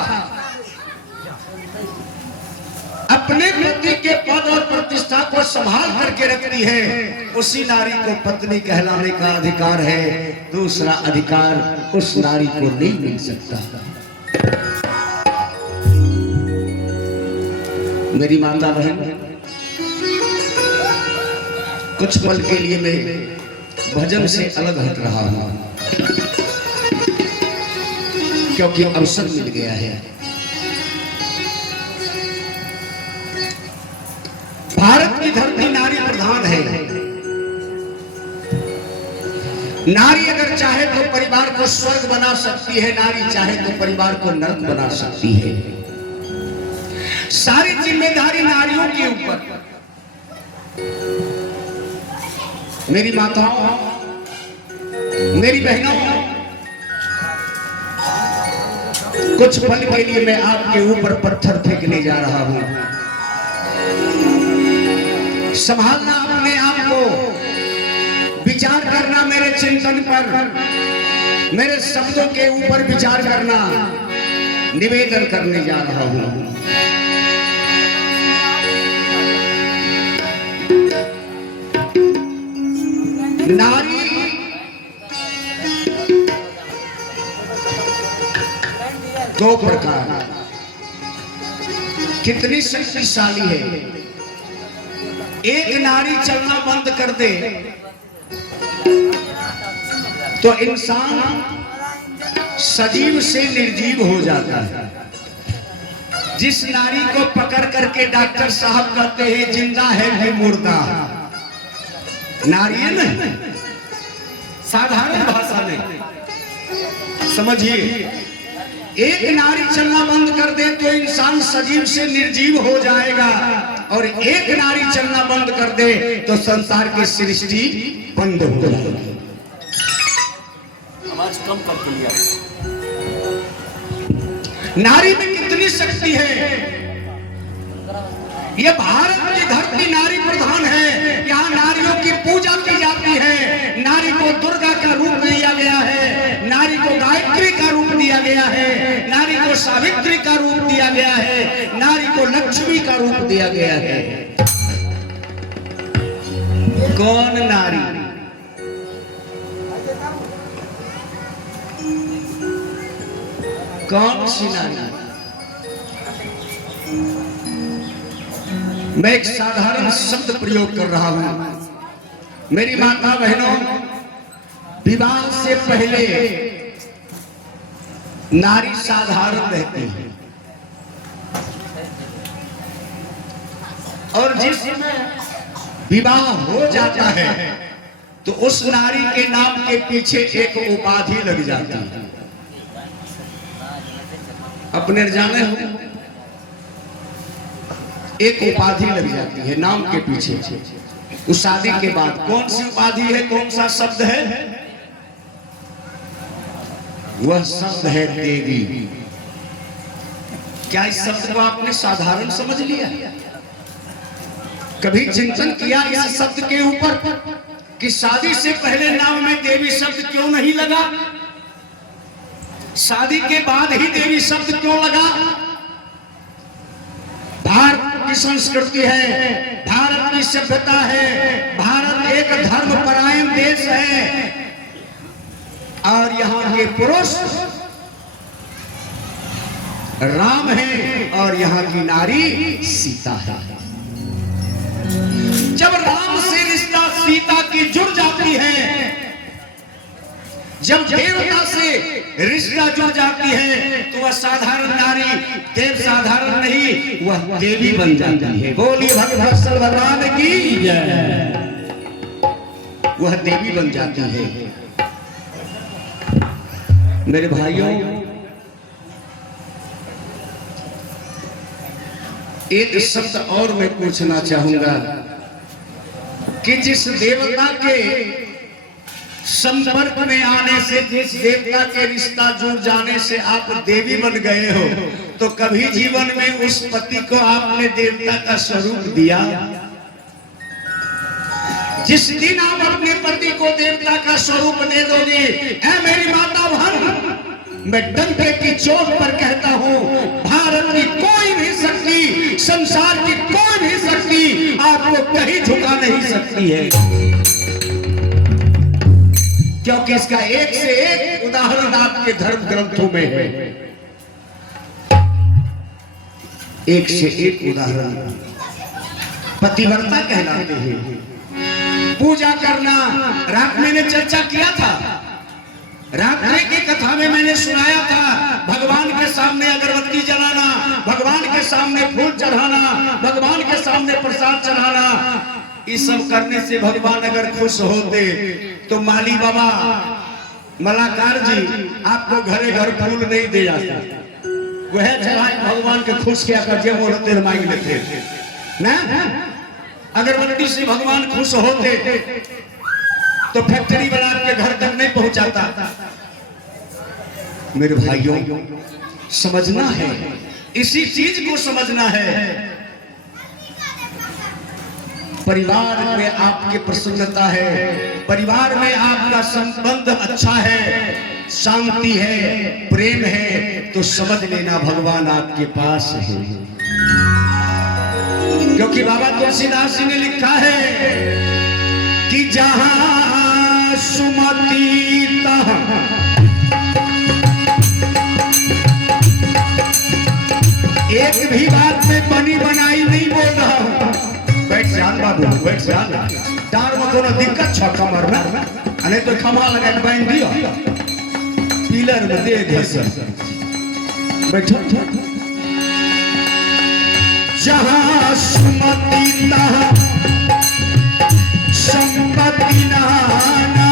अपने पति के पद और प्रतिष्ठा को संभाल करके रखती है, उसी नारी को पत्नी कहलाने का अधिकार है। दूसरा अधिकार उस नारी को नहीं मिल सकता। मेरी माता बहन, कुछ पल के लिए मैं भजन से अलग हट रहा हूं क्योंकि अवसर मिल गया है। भारत की धरती नारी प्रधान है। नारी अगर चाहे तो परिवार को स्वर्ग बना सकती है, नारी चाहे तो परिवार को नरक बना सकती है। सारी जिम्मेदारी नारियों के ऊपर। मेरी माताओं, मेरी बहनों, कुछ पल के लिए मैं आपके ऊपर पत्थर फेंकने जा रहा हूं। संभालना अपने आप को, विचार करना मेरे चिंतन पर, मेरे शब्दों के ऊपर विचार करना निवेदन करने जा रहा हूं। नारी दो प्रकार कितनी शक्तिशाली है। एक नारी चलना बंद कर दे तो इंसान सजीव से निर्जीव हो जाता है। जिस नारी को पकड़ करके डॉक्टर साहब कहते हैं जिंदा है कि मुर्दा, नारी है ना, साधारण भाषा में समझिए। एक नारी चलना बंद कर दे तो इंसान सजीव से निर्जीव हो जाएगा, और एक नारी चलना बंद कर दे तो संसार की सृष्टि बंद हो जाएगी। आवाज कम कर लिया। नारी में कितनी शक्ति है। ये भारत की धरती नारी प्रधान है। यहाँ नारियों की पूजा की जाती है। नारी को दुर्गा का रूप दिया गया है, नारी को गायत्री का रूप दिया गया है, नारी को सावित्री का रूप दिया गया है, नारी को लक्ष्मी का रूप दिया गया है। कौन नारी? कौन सी नारी? मैं एक साधारण शब्द प्रयोग कर रहा हूं। मेरी माता बहनों, विवाह से पहले नारी साधारण रहती है, और जिस विवाह हो जाता है तो उस नारी के नाम के पीछे एक उपाधि लग जाती है। अपने जाने हो, एक उपाधि लग जाती है नाम के पीछे। उस शादी के बाद कौन सी उपाधि है, कौन सा शब्द है? वह शब्द है देवी। क्या इस शब्द को आपने साधारण समझ लिया? कभी चिंतन किया इस शब्द के ऊपर कि शादी से पहले नाम में देवी शब्द क्यों नहीं लगा? शादी के बाद ही देवी शब्द क्यों लगा? भारत की संस्कृति है, भारत की सभ्यता है, भारत एक धर्म परायण देश है, और यहाँ के पुरुष राम है और यहाँ की नारी सीता है। जब राम से रिश्ता सीता की जुड़ जाती है, जब देवता से रिश्ता जुड़ जाती है, तो वह साधारण नारी, देव साधारण नहीं, वह देवी बन जाती है। बोलिए भगवत्सल भगवान की जय। वह देवी बन जाती है। मेरे भाइयों, एक शब्द और मैं पूछना चाहूंगा कि जिस देवता के संपर्क में आने से, जिस देवता के रिश्ता जुड़ जाने से आप देवी बन गए हो, तो कभी जीवन में उस पति को आपने देवता का स्वरूप दिया? जिस दिन आप अपने पति को देवता का स्वरूप दे दोगे, ऐ मेरी माता बहन, मैं डंके की चोट पर कहता हूं, भारत की कोई भी शक्ति, संसार की कोई भी शक्ति आपको कहीं झुका नहीं सकती है। क्योंकि इसका एक से एक उदाहरण आपके धर्म ग्रंथों में है। एक से एक उदाहरण पतिव्रता कहलाते हैं। पूजा करना, रात मैंने चर्चा किया था, रात्रि की कथा में मैंने सुनाया था, भगवान के सामने अगरबत्ती जलाना, भगवान के सामने फूल चढ़ाना, भगवान के सामने प्रसाद चढ़ाना, इस सब करने से भगवान अगर खुश होते तो माली बाबा, मलाकार जी आपको घरे घर फूल नहीं दे जाते। वह चढ़ाए भगवान के खुश किया कर, जब बोलते मांग लेते ना। अगरबत्ती से भगवान खुश होते तो फैक्ट्री बना के घर तक नहीं पहुंचाता। मेरे भाइयों, समझना है, इसी चीज को समझना है। परिवार में आपकी प्रसन्नता है, परिवार में आपका संबंध अच्छा है, शांति है, प्रेम है, तो समझ लेना भगवान आपके पास है। क्योंकि बाबा तुलसीदास जी ने लिखा है कि जहां सुमति तहाँ एक भी बात में बनी बनाई नहीं बोल रहा हूँ। बैठ जान बाबू, बैठ जान। डार में कोनो दिक्कत छ कमर में, अने तो खमा लगा के बांध दियो, पिलर में दे घस। बैठो। जहाँ सुमति तहाँ संपत्ति नाना,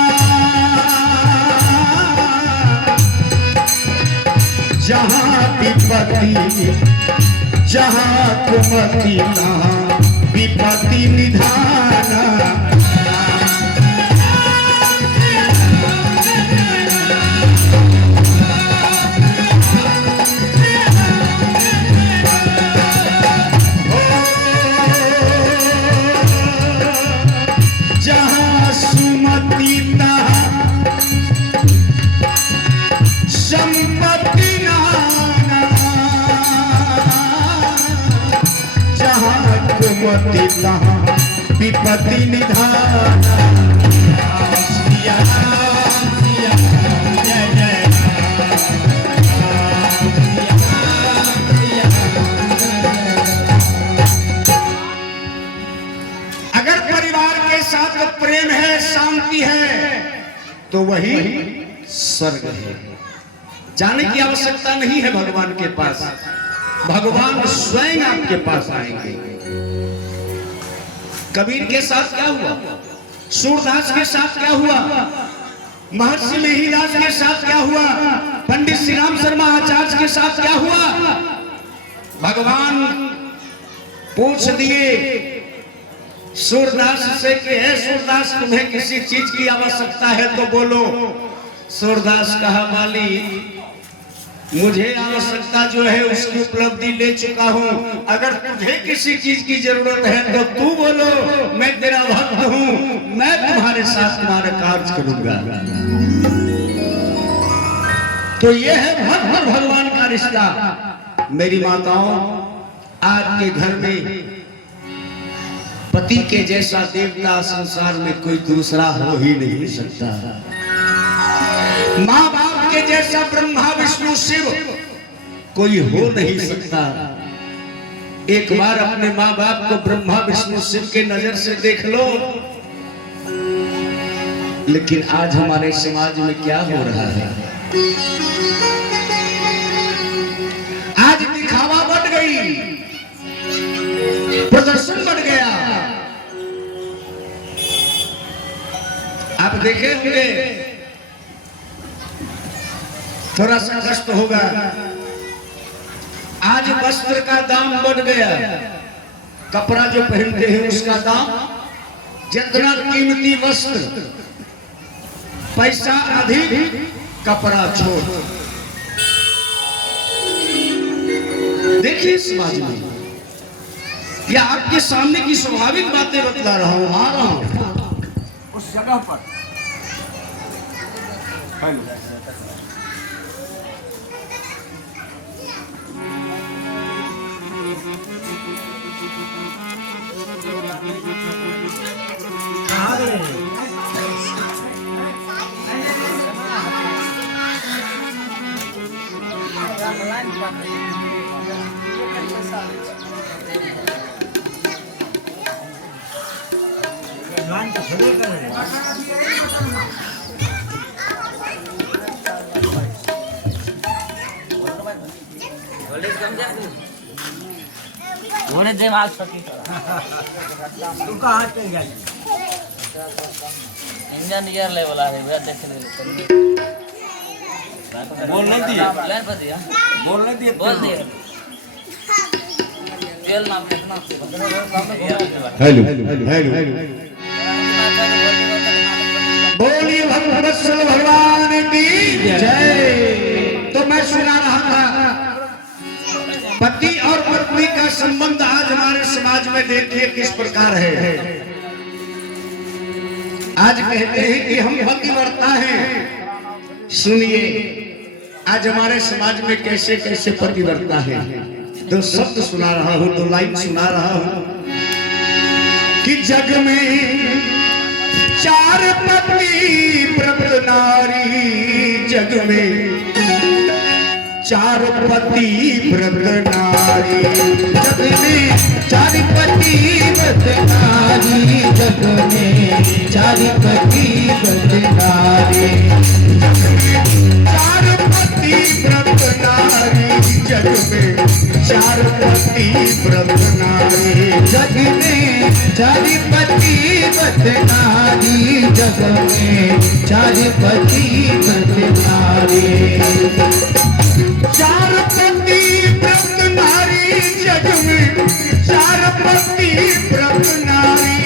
जहाँ विपत्ति जहाँ कुमति तहाँ विपत्ति निधाना। जहाँ सुमति तहाँ संपत्ति नाना, जहाँ कुमति तहाँ विपत्ति निधाना। सिया सिया जय जय अगर परिवार के साथ प्रेम है, शांति है, तो वही स्वर्ग है। जाने की आवश्यकता नहीं है भगवान के पास, भगवान स्वयं आपके पास आएंगे। कबीर के साथ क्या हुआ, सूरदास के साथ क्या हुआ, महर्षि मेहिदास के साथ क्या हुआ, पंडित श्री राम शर्मा आचार्य के साथ क्या हुआ। भगवान पूछ दिए सूरदास से कि हे सूरदास, तुम्हें किसी चीज की आवश्यकता है तो बोलो। सूरदास कहा, माली मुझे आवश्यकता जो है उसकी उपलब्धि ले चुका हूँ, अगर तुझे किसी चीज की जरूरत है तो तू बोलो, मैं तेरा भक्त हूँ, मैं तुम्हारे साथ तुम्हारा कार्य करूंगा। तो ये है भक्त और भगवान का रिश्ता। मेरी माताओं, आपके घर में पति के जैसा देवता संसार में कोई दूसरा हो ही नहीं सकता। माँ बाप के जैसा ब्रह्मा विष्णु शिव कोई हो नहीं सकता। एक बार अपने माँ बाप को ब्रह्मा विष्णु शिव के नजर से देख लो। लेकिन आज हमारे समाज में क्या हो रहा है, आज दिखावा बढ़ गई, प्रदर्शन बढ़ गया। आप देखे होंगे, थोड़ा सा कष्ट होगा, आज वस्त्र का दाम बढ़ गया। कपड़ा जो पहनते हैं उसका दाम, जितना कीमती वस्त्र, पैसा अधिक, कपड़ा छोड़। देखिए समाज में, या आपके सामने की स्वाभाविक बातें बतला रहा हूं, आ रहा हूं उस जगह पर। घोड़े दिमाग सकी तू कहाँ चल गया? इंजन ईयर लेवल आ रही है, देख ले। बोल नहीं दिया, लाइन पर दिया, बोल नहीं दिया, बोल दिया। तेल नाम कितना? हेलो हेलो, बोलिए भगवत्सल भगवान की जय। तो मैं सुना रहा था, पति और पत्नी का संबंध आज हमारे समाज में देखिए किस प्रकार है। आज कहते हैं कि हम पतिव्रता हैं। सुनिए, आज हमारे समाज में कैसे कैसे पतिव्रता है। दो शब्द सुना रहा हूं, दो लाइन सुना रहा हूं कि जग में चार पत्नी प्रभु नारी, जग में चार पति व्रत नारी, जग में चार पति व्रत नारी, जग में चार पति व्रत नारी, चार पति व्रत नारी, जग में चार पति व्रत नारी, जग में चार पति व्रत नारी, जग में चार पति व्रत नारी, चार पति व्रत नारी, जग में चार पति व्रत नारी,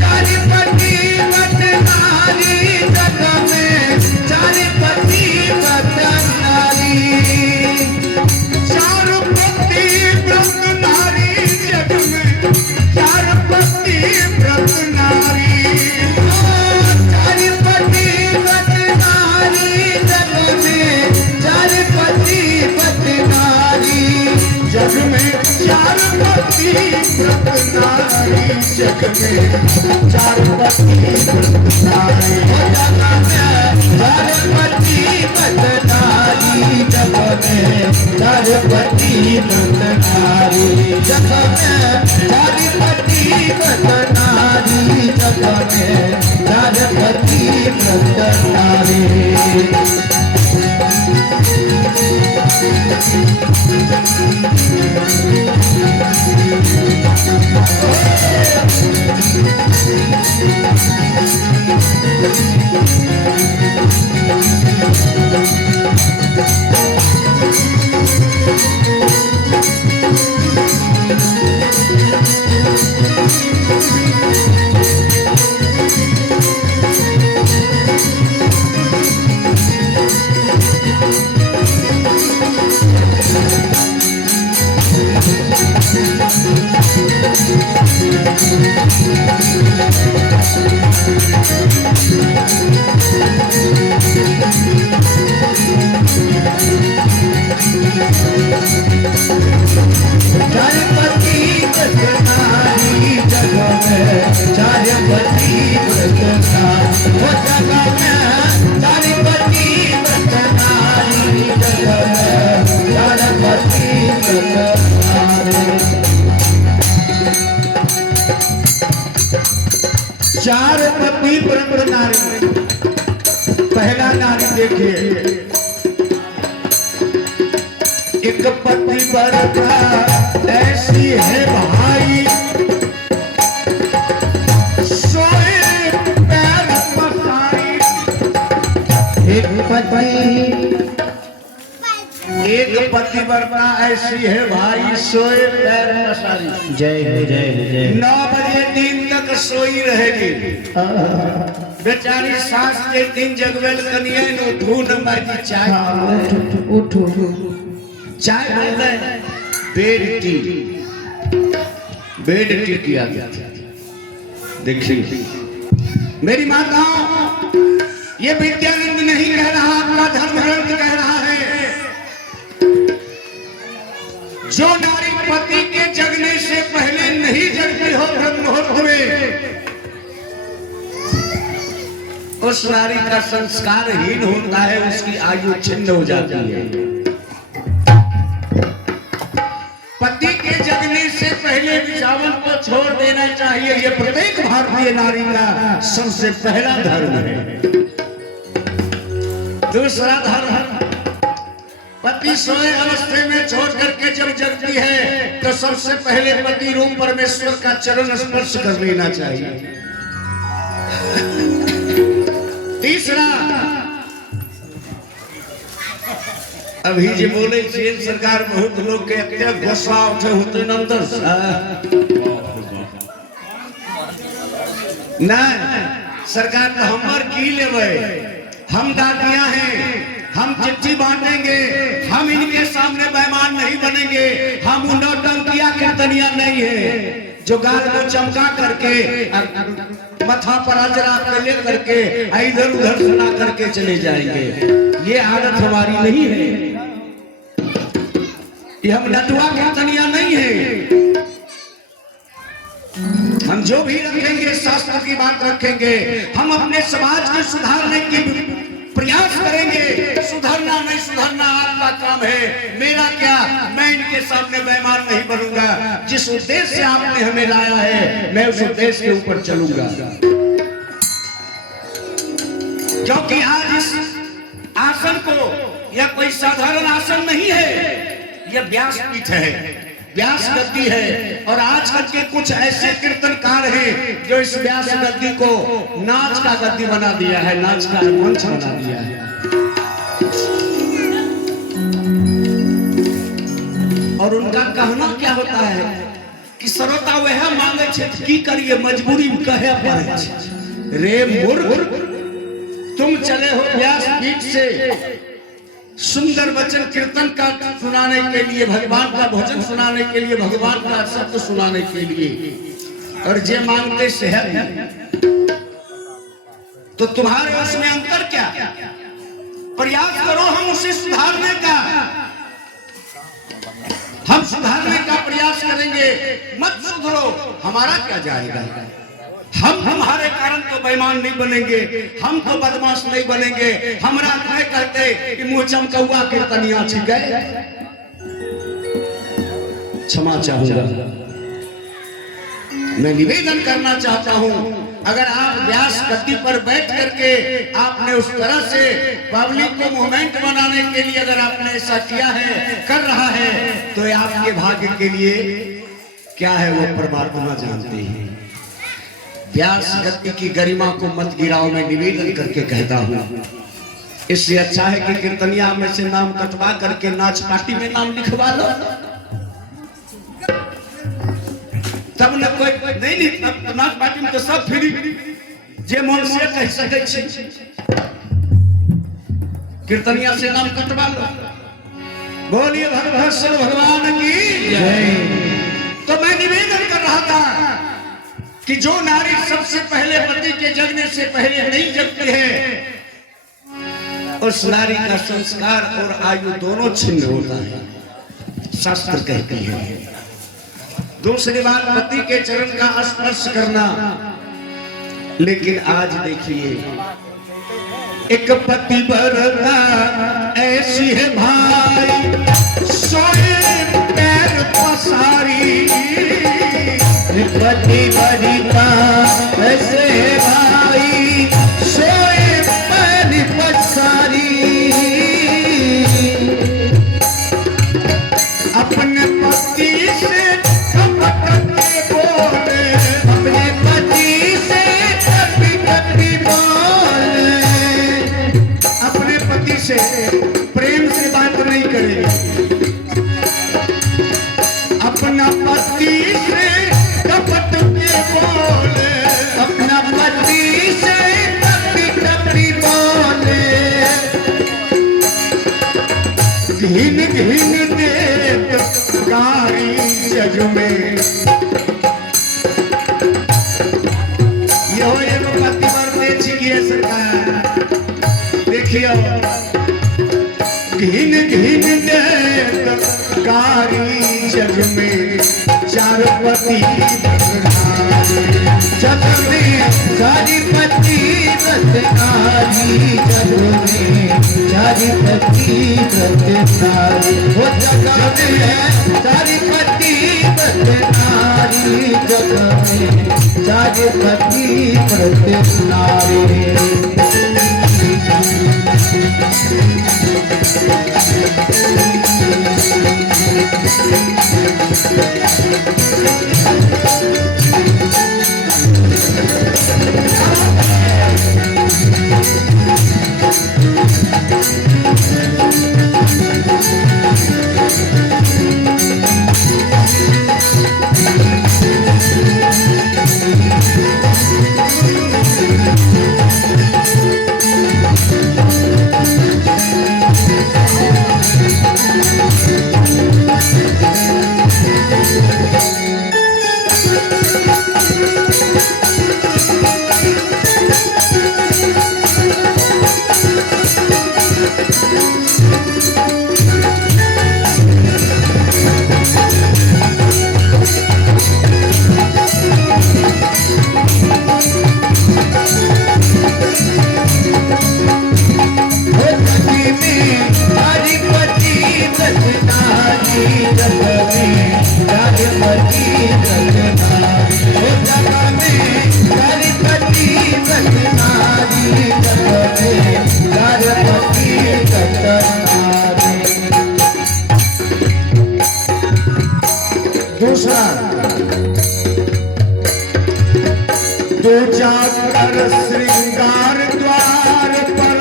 चार पति व्रत नारी, जग में चार पति व्रत नारी, चार पति व्रत नारी, जग में चार पति व्रत नारी, चार पति व्रत नारी, जग में चार पति व्रत नारी, जग में चार पति व्रत नारी, जग में चार पति व्रत नारी, चार पति व्रत नारी, जग में चार पति व्रत नारी, जग में चार पति व्रत नारी, जग में चार पति व्रत नारी। चार पति व्रत नारी। पहला नारी देखिए, एक पति व्रता ऐसी है भाई, सोए पैर पसारी। एक पतिव्रता ऐसी है भाई, सोए पैर पसारी। जय हो जय हो जय 9 बजे दिन तक सोई रहेगी बेचारी सास के दिन जगवेल कनिए उठू न मारी चाय उठो चाय बोलते बेड टी किया गया। देखिए मेरी माताओं, ये विद्यानंद नहीं कह रहा, अपना धर्म ग्रंथ कह रहा है। जो नारी पति के जगने से पहले नहीं जगती हो ब्रह्म मुहूर्त में, उस नारी का संस्कारहीन होता है, उसकी आयु छिन्न हो जाती है। पति के जगने से पहले बिछावन को छोड़ देना चाहिए, यह प्रत्येक भारतीय नारी का सबसे पहला धर्म है। दूसरा धर्म, पति सोए अवस्थे में छोड़ करके जब जगती है तो सबसे पहले पति रूप परमेश्वर का चरण स्पर्श कर लेना चाहिए। तीसरा, अभी जो बोले चीन सरकार बहुत लोग के अत्यंत गुस्सा उठे होते नंदर नहीं, सरकार तो हमार की लेवे, हम दादिया हैं, हम चिट्ठी बांटेंगे, हम इनके सामने मेहमान नहीं बनेंगे, हम नौटंकिया कीर्तनिया नहीं है जो गाल को चमका करके मथा पर अजरा पे ले करके इधर उधर सुना करके चले जाएंगे। ये आदत हमारी नहीं है, ये हम नटुआ कीर्तनिया नहीं है। हम जो भी रखेंगे शास्त्र की बात रखेंगे, हम अपने समाज के सुधारने की प्रयास करेंगे। सुधरना नहीं सुधरना आपका काम है, मेरा क्या, मैं इनके सामने बेईमान नहीं बनूंगा। जिस उद्देश्य से आपने हमें लाया है मैं उस उद्देश्य के ऊपर चलूंगा। क्योंकि आज इस आसन को यह कोई साधारण आसन नहीं है, यह व्यासपीठ है, व्यास गद्दी है। और आजकल के कुछ ऐसे कीर्तनकार हैं जो इस व्यास गद्दी को नाच का गद्दी बना दिया है, नाच का मंच बना दिया है। और उनका कहना क्या होता है कि श्रोता वह मांगे छे की करिए मजबूरी कहे पड़े छे। रे मूर्ख, तुम चले हो व्यासपीठ से सुंदर वचन कीर्तन का सुनाने के लिए, भगवान का भजन सुनाने के लिए, भगवान का शब्द सुनाने के लिए, और जे मांगते शहर। तो तुम्हारे उसमें अंतर क्या? प्रयास करो हम उसे सुधारने का, हम सुधारने का प्रयास करेंगे। मत सुधरो, हमारा क्या जाएगा। हम तुम्हारे कारण तो बेईमान नहीं बनेंगे, हम तो बदमाश नहीं बनेंगे। हमरा नहीं कहते कि मुंह चमकौआ कीर्तनिया छिके। क्षमा चाहूंगा, मैं निवेदन करना चाहता हूं, अगर आप व्यास गद्दी पर बैठ करके आपने उस तरह से पब्लिक को मूवमेंट बनाने के लिए अगर आपने ऐसा किया है, कर रहा है, तो आपके भाग्य के लिए क्या है वो परमात्मा जानते हैं। व्यास गद्दी की गरिमा को मत गिराओ, मैं निवेदन करके कहता हूँ। इससे अच्छा है कि कीर्तनिया में से नाम कटवा करके नाच पार्टी में नाम लिखवा लो, तब न कोई नहीं, नाच पार्टी में तो सब फ्री, जे मन से कह सके छी। कीर्तनिया से नाम कटवा लो। बोलिए भगवान भगवान की जय। तो मैं निवेदन कर रहा था कि जो नारी सबसे पहले पति के जगने से पहले नहीं जगती है, उस नारी का संस्कार और आयु दोनों छिन्न होता है, शास्त्र कहती है। दूसरी बात, पति के चरण का स्पर्श करना। लेकिन आज देखिए, एक पति बरता ऐसी है भाई, सोए पैर पसारी। पति बरिता ऐसे भाई, सोए पैर पसारी। अपने पति से कपट के बोले, अपने पति से कपटी बोले। अपने पति से प्रेम से बात नहीं करेंगे, अपना पति से कपट के बोले, अपना पति से कपटी बोले। घिन घिन देत गारी जग में। यो एगो पति मरते छिकिए सरकार, देखियो घिन घिन देत गारी जग में, चार पति जग में चारि पति व्रतकारी। जग में चारि पति व्रतकारी। वो जग में चारि पति व्रतकारी। जग में चारि पति व्रतकारी। तू जाकर श्रृंगार द्वार पर,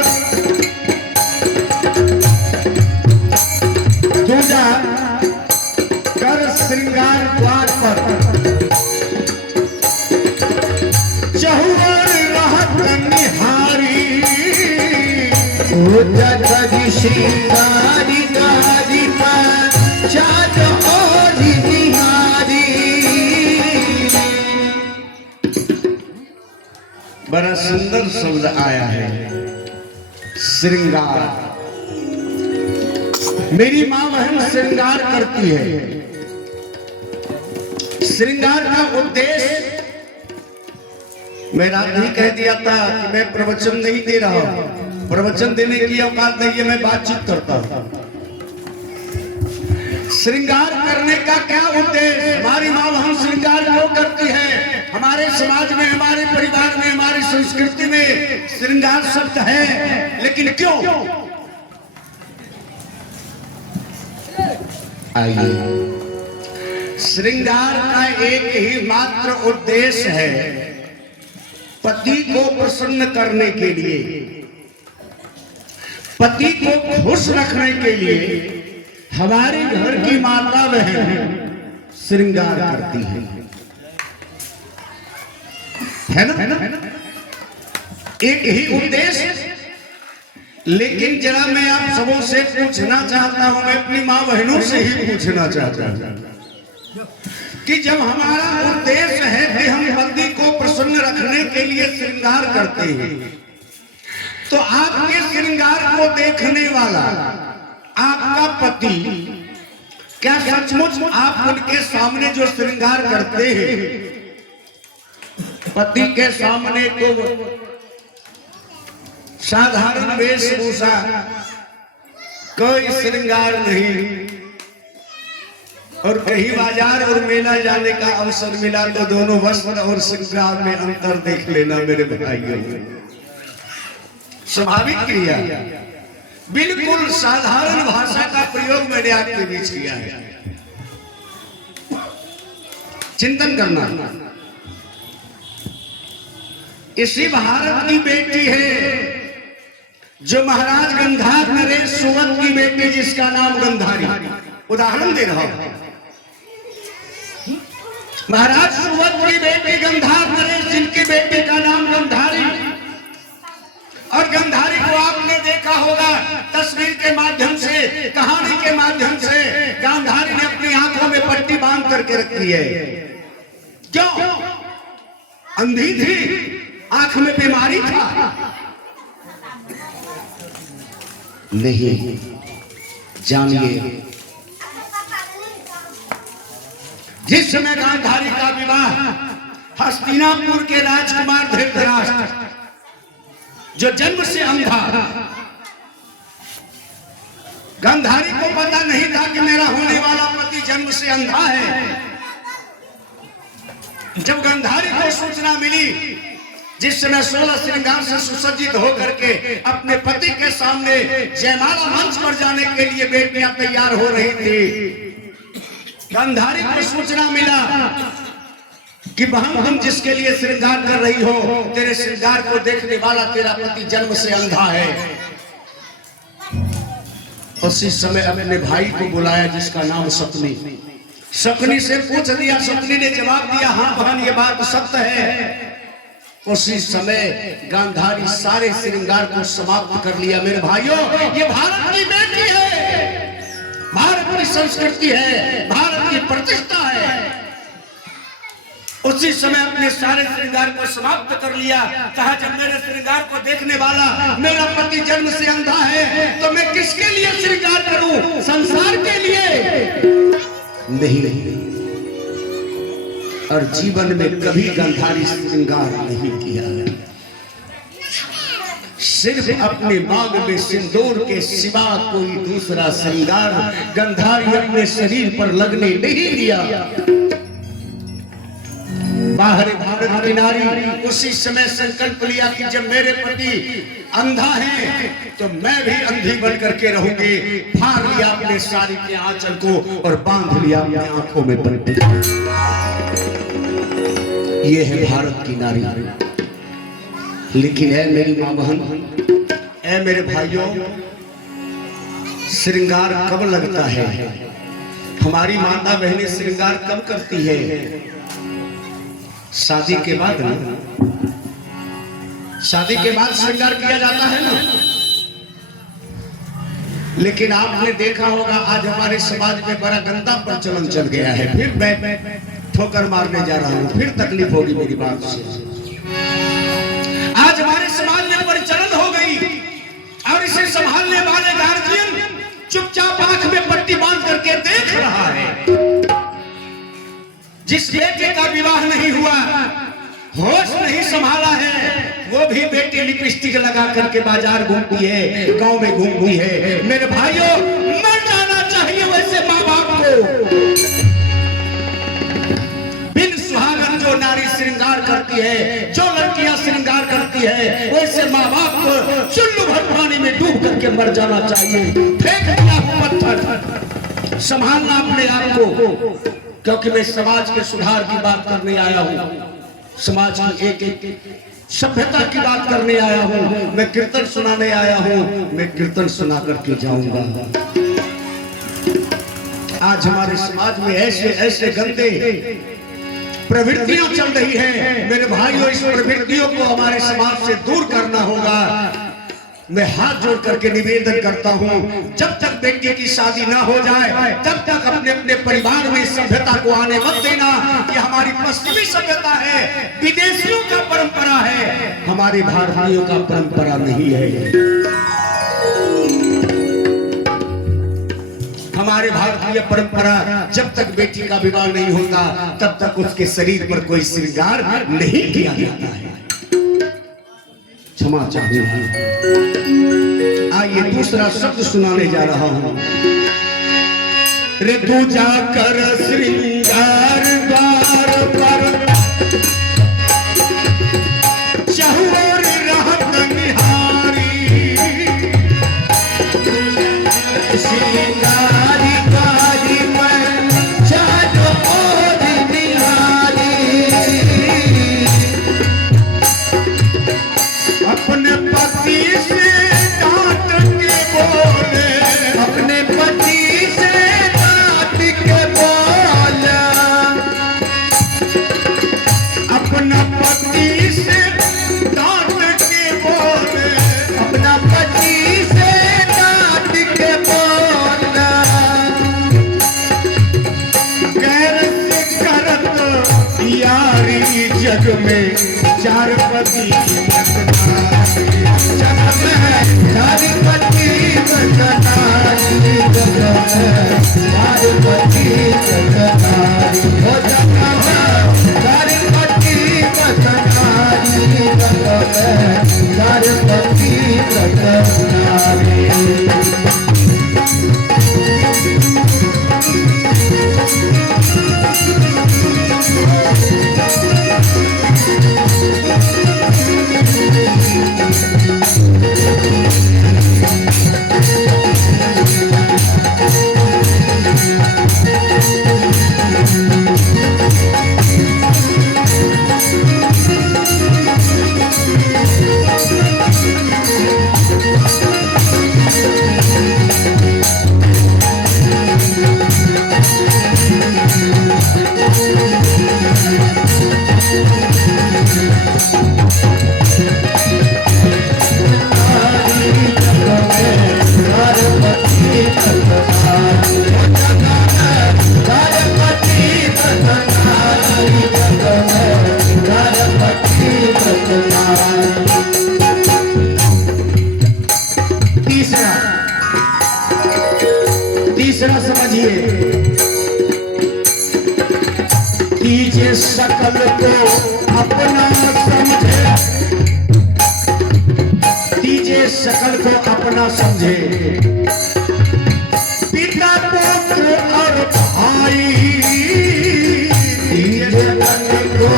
तू जाकर श्रृंगार द्वार पर चहुर रहत निहारी, जगदि श्रृंगारी गारी चाँद और निहारी। बड़ा सुंदर शब्द आया है श्रृंगार। मेरी मां बहन श्रृंगार करती है। श्रृंगार का उद्देश्य, मैं रात ही कह दिया था कि मैं प्रवचन नहीं दे रहा हूं, प्रवचन देने की औकात नहीं है, मैं बातचीत करता हूं। श्रृंगार करने का क्या उद्देश्य? हमारी मां बहन श्रृंगार क्यों करती है? हमारे समाज में, हमारे परिवार में, हमारी संस्कृति में श्रृंगार शब्द है, लेकिन क्यों? आइए, श्रृंगार का एक ही मात्र उद्देश्य है, पति को प्रसन्न करने के लिए, पति को खुश रखने के लिए हमारे घर की माता बहन श्रृंगार करती है ना? एक ही उद्देश्य। लेकिन जरा मैं आप सबों से पूछना चाहता हूं, मैं अपनी मां बहनों से ही पूछना चाहता हूं कि जब हमारा उद्देश्य है कि हम पति को प्रसन्न रखने के लिए श्रृंगार करते हैं, तो आपके श्रृंगार को देखने वाला आपका पति क्या सचमुच आप उनके सामने जो श्रृंगार करते हैं, पति के सामने को साधारण वेशभूषा, कोई श्रृंगार नहीं, और कहीं बाजार और मेला जाने का अवसर मिला तो दोनों वस्त्र और श्रृंगार में अंतर देख लेना मेरे भाइयों। स्वाभाविक क्रिया, बिल्कुल साधारण भाषा का प्रयोग मैंने आपके बीच किया है। चिंतन करना, इसी भारत की बेटी है जो महाराज गंधार नरेश सुवत की बेटी, जिसका नाम गंधारी, उदाहरण दे रहा हूं। महाराज सुवत की बेटी गंधार नरेश, जिनकी बेटी का नाम गंधारी, और गंधारी को आपने देखा होगा तस्वीर के माध्यम से, कहानी के माध्यम से। गंधारी ने अपनी आंखों में पट्टी बांध करके रखी है। क्यों? अंधी थी, आंख में बीमारी था? नहीं, जानिए, जिस समय गंधारी का विवाह हस्तिनापुर के राजकुमार धृतराष्ट्र, जो जन्म से अंधा, गंधारी को पता नहीं था कि मेरा होने वाला पति जन्म से अंधा है। जब गंधारी को सूचना मिली, जिस समय 16 श्रृंगार से सुसज्जित होकर के अपने पति के सामने जयमाला मंच पर जाने के लिए बेटियां तैयार हो रही थी, गंधारी को सूचना मिला कि बहन, तुम जिसके लिए श्रृंगार कर रही हो, तेरे श्रृंगार को देखने वाला तेरा पति जन्म से अंधा है। उसी समय अपने भाई को बुलाया, जिसका नाम सपनी। सपनी से पूछ दिया, सपनी ने जवाब दिया, हाँ बहन, ये बात सत्य है। उसी समय गांधारी सारे श्रृंगार को समाप्त कर लिया। मेरे भाइयों, ये भारत की बेटी है, भारत की संस्कृति है, भारत की प्रतिष्ठा है। उसी समय अपने सारे श्रृंगार को समाप्त कर लिया। कहा, जब मेरे श्रृंगार को देखने वाला मेरा पति जन्म से अंधा है, तो मैं किसके लिए श्रृंगार करूं? संसार के लिए नहीं। और जीवन में कभी गंधारी श्रृंगार नहीं किया है। सिर्फ अपने मांग में सिंदूर के सिवा कोई दूसरा श्रृंगार गंधारी अपने शरीर पर लगने नहीं दिया। बाहर भारत की नारी उसी समय संकल्प लिया कि जब मेरे पति अंधा है तो मैं भी अंधी बन करके रहूंगी। फाड़ लिया अपने साड़ी के आंचल को और बांध लिया अपनी आंखों में पट्टी। ये है भारत की नारी। लेकिन है मेरी माँ बहन, ऐ मेरे भाइयों, श्रृंगार कब लगता है? हमारी माता बहनें श्रृंगार कब करती है? शादी के बाद ना, शादी के बाद श्रृंगार किया जाता है ना। लेकिन आपने देखा होगा आज हमारे समाज में बड़ा गंदा प्रचलन चल गया है। फिर मैं ठोकर मारने जा रहा हूं, फिर तकलीफ होगी मेरी बात से। आज हमारे समाज में प्रचलन हो गई और इसे संभालने वाले गार्जियन चुपचाप आंख में पट्टी बांध करके देख रहा है। जिस बेटे का विवाह नहीं हुआ, होश नहीं संभाला है, वो भी बेटी लिपस्टिक लगा करके बाजार घूमती है, गांव में घूमती है। मेरे भाइयों, मर जाना चाहिए वैसे माँ बाप को। बिन सुहागन जो नारी श्रृंगार करती है, जो लड़कियां श्रृंगार करती है, वैसे माँ बाप को चुल्लू भर पानी में डूब करके मर जाना चाहिए। फेंक दिया पत्थर, संभालना अपने आप को, क्योंकि मैं समाज के सुधार की बात करने आया हूँ, समाज की एक एक सभ्यता की बात करने आया हूँ। मैं कीर्तन सुनाने आया हूँ, मैं कीर्तन सुना करके जाऊंगा। आज हमारे समाज में ऐसे ऐसे गंदे प्रवृत्तियां चल रही हैं। मेरे भाइयों, इस प्रवृत्तियों को हमारे समाज से दूर करना होगा। मैं हाथ जोड़ करके निवेदन करता हूं, जब तक बेटी की शादी ना हो जाए तब तक अपने अपने परिवार में सभ्यता को आने मत देना। ये हमारी पश्चिमी सभ्यता है, विदेशियों का परंपरा है, हमारे भारतीयों का परंपरा नहीं है। हमारे भारतीय परंपरा, जब तक बेटी का विवाह नहीं होता तब तक उसके शरीर पर कोई श्रृंगार नहीं किया जाता है। क्षमा चाहिए। आइए दूसरा शब्द सुनाने जा रहा हूं। रे तू जाकर श्रृंगार द्वार पर चहुर रहत निहारी, श्रृंगारी कारी मैं चारों ओर निहारी। अपने पति से डांट के बोले, अपने पति से डांट के बोले, अपना पति से डांट के बोले, अपना पति से डांट के बोले। गैर से करत यारी जग में चार पति जग में चार पति बसनारी, जग में चार पति बसनारी, हो जग में चार पति बसनारी, जग में चार पति बसनारी। तीसरा समझिए, तीजे शकल को अपना समझे, तीजे शकल को अपना समझे, पिता पुत्र और भाई, तीजे शकल को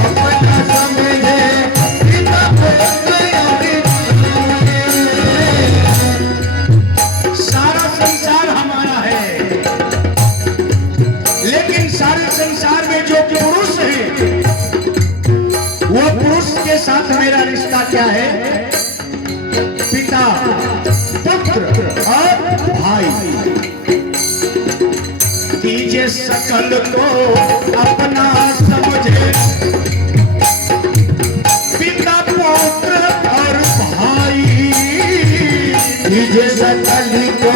अपना समझे, पिता पुत्र और भाई। सारा संसार हमारा है, लेकिन सारे संसार में जो पुरुष है साथ मेरा रिश्ता क्या है? पिता, पुत्र और भाई। दीजिए सकल को अपना समझे, पिता पुत्र और भाई। दीजिए सकल को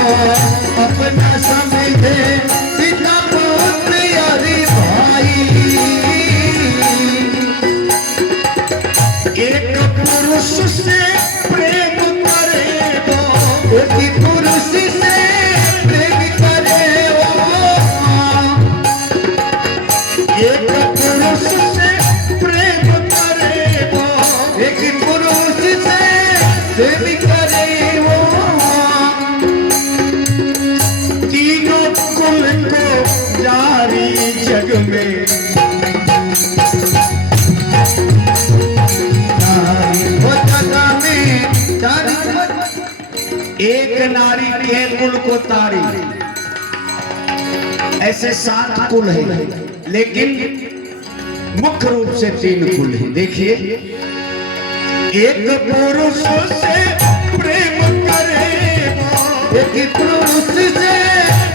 अपना समझे, पिता पुत्र और भाई। एक पुरुष से प्रेम करे वो, एक पुरुष से प्रेम करे वो, एक पुरुष से प्रेम करे वो, एक पुरुष से प्रेम करे वो। तीनों कुल को जारी जग में। वो जगह में एक नारी के कुल को तारी। ऐसे 7 कुल है, लेकिन मुख्य रूप से 3 कुल है। देखिए, एक पुरुष से प्रेम करे वो, एक पुरुष से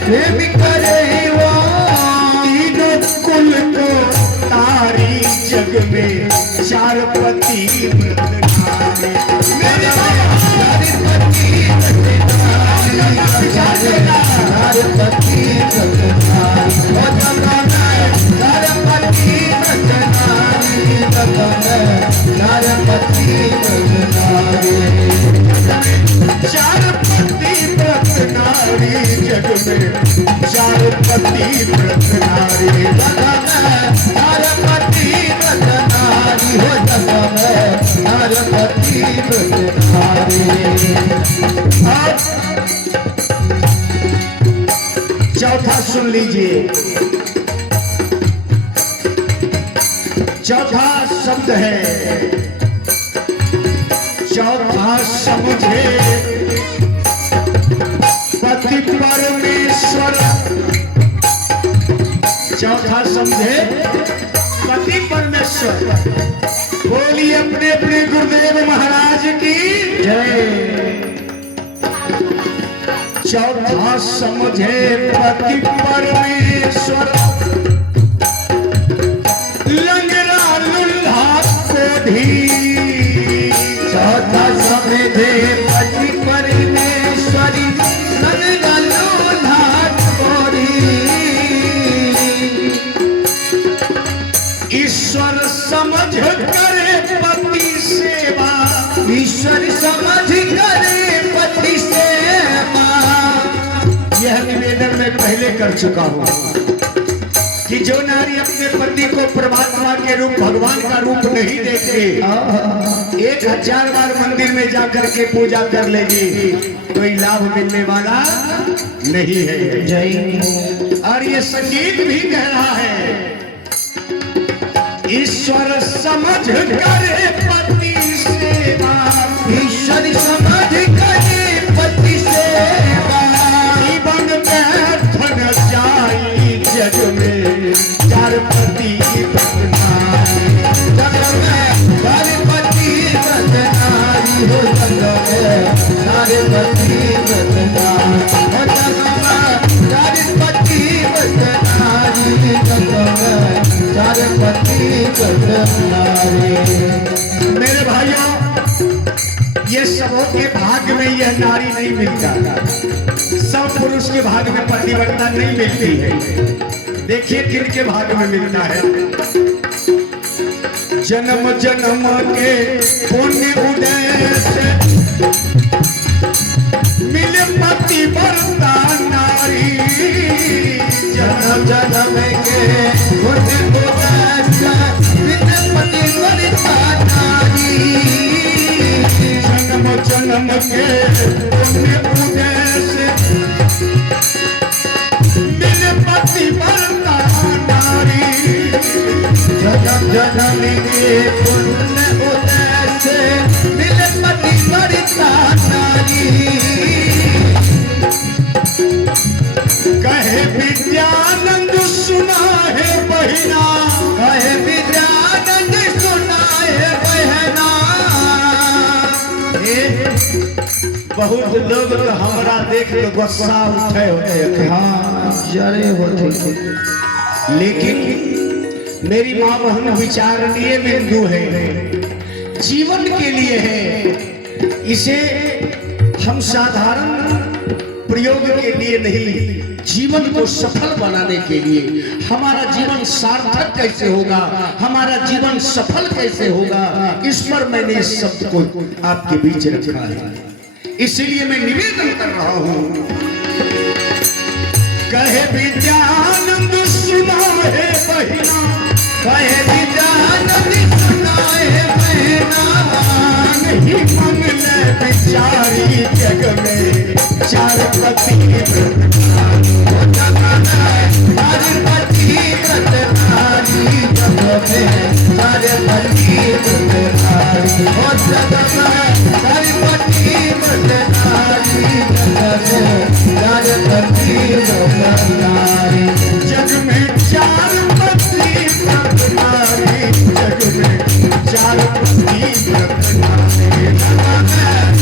प्रेम करे वो। तीनों कुल को तारी जग में। 4 पति व्रत नारी। मेरे नारी पति व्रत नारी, नारी पति व्रत नारी। वो जमाना है नारी पति व्रत नारी, नारी पति व्रत नारी। 4 पति व्रत नारी जग में। 4 पति व्रत नारी। नारी पति व्रत नारी, हो जगह में नारी पति व्रत नारी। चौथा सुन लीजिए। चौथा शब्द है, चौथा समझे पति परमेश्वर। चौथा समझे पति परमेश्वर। बोलिए अपने अपने गुरुदेव महाराज की जय। चौथा समझे पति परमेश्वर। लंगड़ा लुल्हा कोढ़ी। चौथा समझे पति परमेश्वरी, लंगड़ा लुल्हा कोढ़ी। ईश्वर समझ करे पति सेवा। ईश्वर समझ करे पति सेवा। यह निवेदन मैं पहले कर चुका हूँ कि जो नारी अपने पति को परमात्मा के रूप, भगवान का रूप नहीं देखते, 1000 बार मंदिर में जाकर के पूजा कर लेगी, कोई लाभ मिलने वाला नहीं है। जय। और ये संगीत भी कह रहा है, ईश्वर समझ करे पति सेवा। ईश्वर समझ करे पति सेवा। जीवन में धन जाई जग में। 4 पति व्रत नारी। जग में नारी पति व्रत नारी, हो जग में नारी पति व्रत नारी। हो जग में नारी पति व्रत नारी, जग में नारी पति व्रत नारी। मेरे भाइयों, ये सबों के भाग्य में यह नारी नहीं मिलता। सब पुरुष के भाग्य में पतिव्रता नहीं मिलती है। देखिए किनके भाग्य में मिलता है। जन्म जन्म के पुण्य उदय से मिले पतिव्रता नारी। जन्म जन्म के पुण्य उदय से मिले पतिव्रता नारी। जन्म जन्म के पुण्य उदय से मिले पतिव्रता नारी। जन्म जन्म के पुण्य उदय से मिले पतिव्रता नारी। कहे विद्यानंद सुना है बहिना। कहे विद्यानंद सुना है बहना। बहुत लोग तो हमरा देख के गुस्सा उठे होते। हाँ जरे होते थे। लेकिन मेरी माँ बहन विचारणीय बिंदु है, जीवन के लिए है। इसे हम साधारण प्रयोग के लिए नहीं, जीवन को सफल बनाने के लिए, हमारा जीवन सार्थक कैसे होगा, हमारा जीवन सफल कैसे होगा, इस पर मैंने इस शब्द को आपके बीच रखा है। इसलिए मैं निवेदन कर रहा हूं, कहे विद्यानंद सुना है बहिना, कहे विद्यानंद सुना है बहिना, नहीं मन ले बिचारी जग में चार पति सारे पति व्रतधारी जग में, सारे पति व्रतधारी हो जग में, सारे पति व्रतधारी जग में, सारे पति व्रतधारी जग में चार पति व्रतधारी, जग में चार पति व्रतधारी,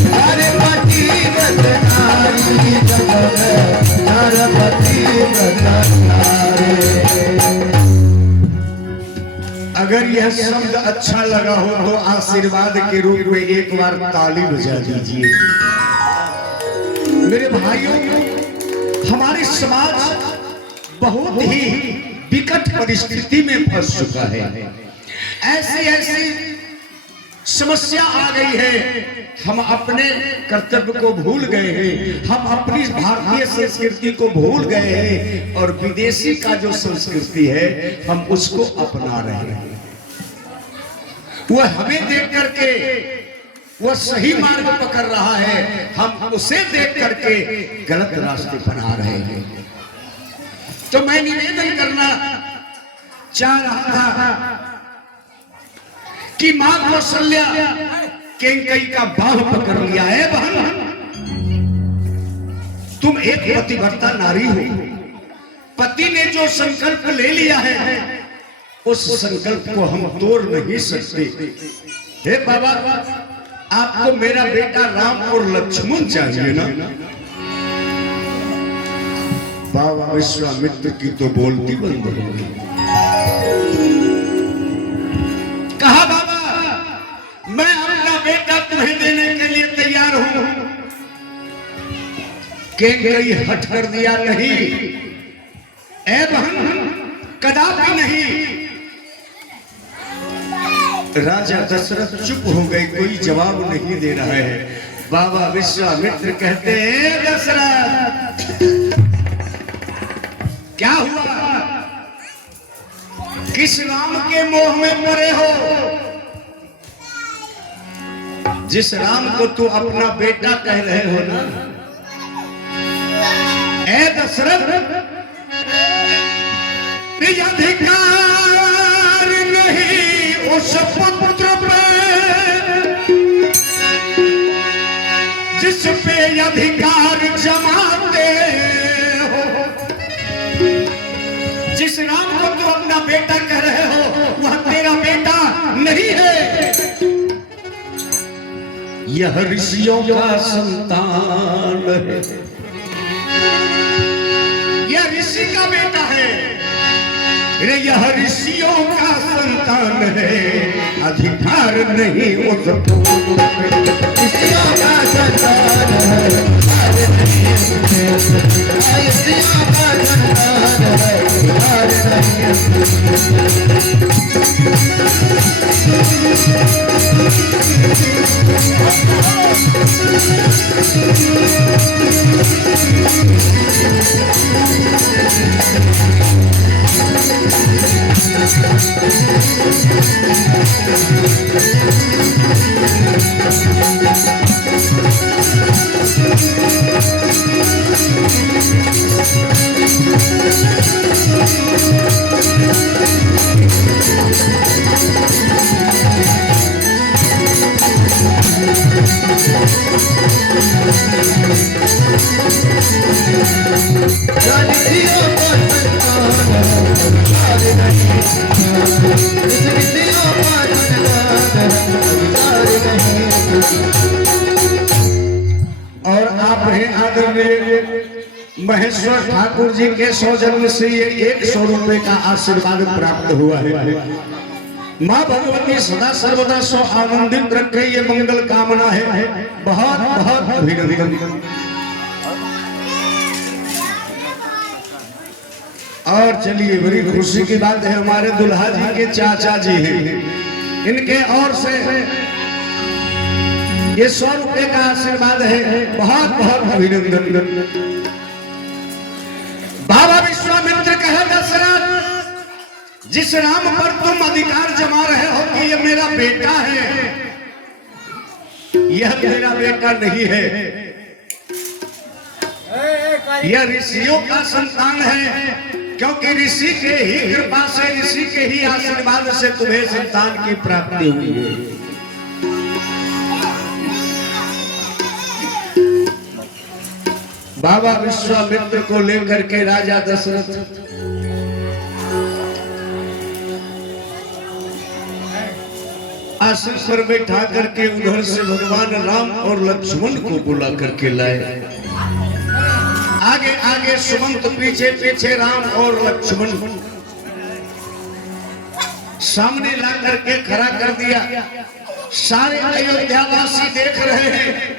सारे पति व्रतधारी जग में, सारे पति व्रतधारी। अगर यह शब्द अच्छा लगा हो तो आशीर्वाद के रूप में एक बार ताली बजा दीजिए। मेरे भाइयों, हमारे समाज बहुत ही विकट परिस्थिति में फंस चुका है। ऐसी ऐसी समस्या आ गई है, हम अपने कर्तव्य को भूल गए हैं, हम अपनी भारतीय संस्कृति को भूल गए हैं और विदेशी का जो संस्कृति है हम उसको अपना रहे हैं। वह हमें देख करके वह सही मार्ग पकड़ रहा है, हम उसे देख करके गलत रास्ते बना रहे हैं। तो मैं निवेदन करना चाह रहा था कि मां कौशल्या केंकई का बाह पकड़ लिया है। बहन, तुम एक पतिव्रता नारी हो, पति ने जो संकल्प ले लिया है उस संकल्प को हम तोड़ नहीं सकते। हे बाबा, आपको मेरा बेटा राम और लक्ष्मण चाहिए ना? बाबा विश्वामित्र की तो बोलती बंद हो गई। कहा बाबा मैं अपना बेटा तुम्हें देने के लिए तैयार हूं। केंकई हट कर दिया, नहीं ए बहन, कदापि नहीं। राजा दशरथ चुप हो गए, कोई जवाब नहीं दे रहा है। बाबा विश्वामित्र कहते हैं, दशरथ क्या हुआ? किस राम के मोह में पड़े हो? जिस राम को तू अपना बेटा कह रहे हो ना, ए दशरथ, अधिकार नहीं उस पुत्र पे जिस पे अधिकार जमाते हो। जिस राम को तू अपना बेटा कह रहे हो वह तेरा बेटा नहीं है, यह ऋषियों का संतान है, यह ऋषि का बेटा है। रे यह ऋषियों का संतान है, अधिकार नहीं उसको। ऋषियों का संतान है, ऋषियों का संतान है, अधिकार महेश्वर ठाकुर जी के सौजन्य से ये 100 रुपए का आशीर्वाद प्राप्त हुआ है। माँ भगवती सदा सर्वदा सो आनंदित रखे, ये मंगल कामना है। बहुत बहुत अभिनंदन। और चलिए, बड़ी खुशी की बात है, हमारे दुल्हा जी के चाचा जी हैं, इनके और से ये 100 रुपए का आशीर्वाद है। बहुत बहुत अभिनंदन। बाबा विश्वामित्र कहे, दशरथ, जिस राम पर तुम अधिकार जमा रहे हो कि ये मेरा बेटा है, यह मेरा बेटा नहीं है, यह ऋषियों का संतान है, क्योंकि ऋषि के ही कृपा से, ऋषि के ही आशीर्वाद से तुम्हें संतान की प्राप्ति हुई है। बाबा विश्वामित्र को लेकर के राजा दशरथ आसन पर बैठा करके उधर से भगवान राम और लक्ष्मण को बुला करके लाए। आगे आगे सुमंत, पीछे पीछे राम और लक्ष्मण, सामने ला करके खड़ा कर दिया। सारे अयोध्यावासी देख रहे हैं।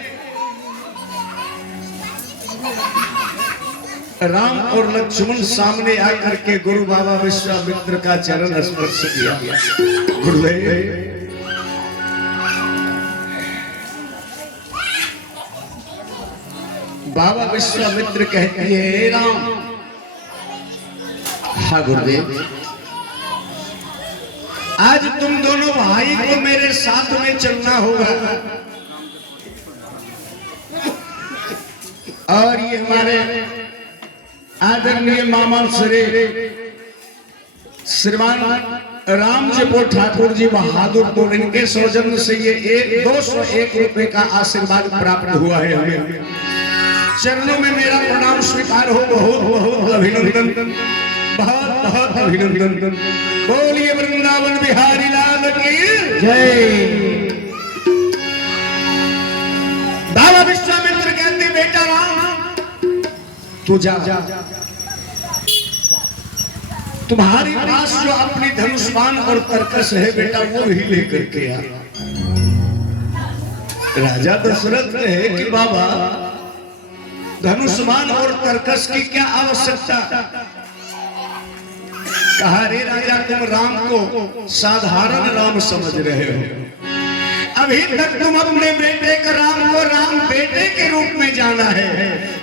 राम और लक्ष्मण सामने आकर के गुरु बाबा विश्वामित्र का चरण स्पर्श किया। गुरुदेव, बाबा विश्वामित्र कहते हैं, राम, हाँ गुरुदेव, आज तुम दोनों भाई को मेरे साथ में चलना होगा। और ये हमारे आदरणीय मामा श्रीमान राम जपो ठाकुर जी बहादुर को, इनके सौजन्य से ये 201 रुपए का आशीर्वाद प्राप्त हुआ है हमें। चरणों में मेरा प्रणाम स्वीकार हो। बहुत बहुत अभिनंदन, बहुत बहुत अभिनंदन। बोलिए वृंदावन बिहारी लाल की जय। बाबा विश्वामित्र कहते, बेटा राम, तू जा, तुम्हारी पास जो अपनी धनुष्मान और तरकस है बेटा, वो ही लेकर के आ। राजा दशरथ कहे कि बाबा, धनुष्मान और तरकस की क्या आवश्यकता? कहा, रे राजा, तुम राम को साधारण राम समझ रहे हो। अभी तक तुम अपने बेटे का राम को राम बेटे के रूप में जाना है,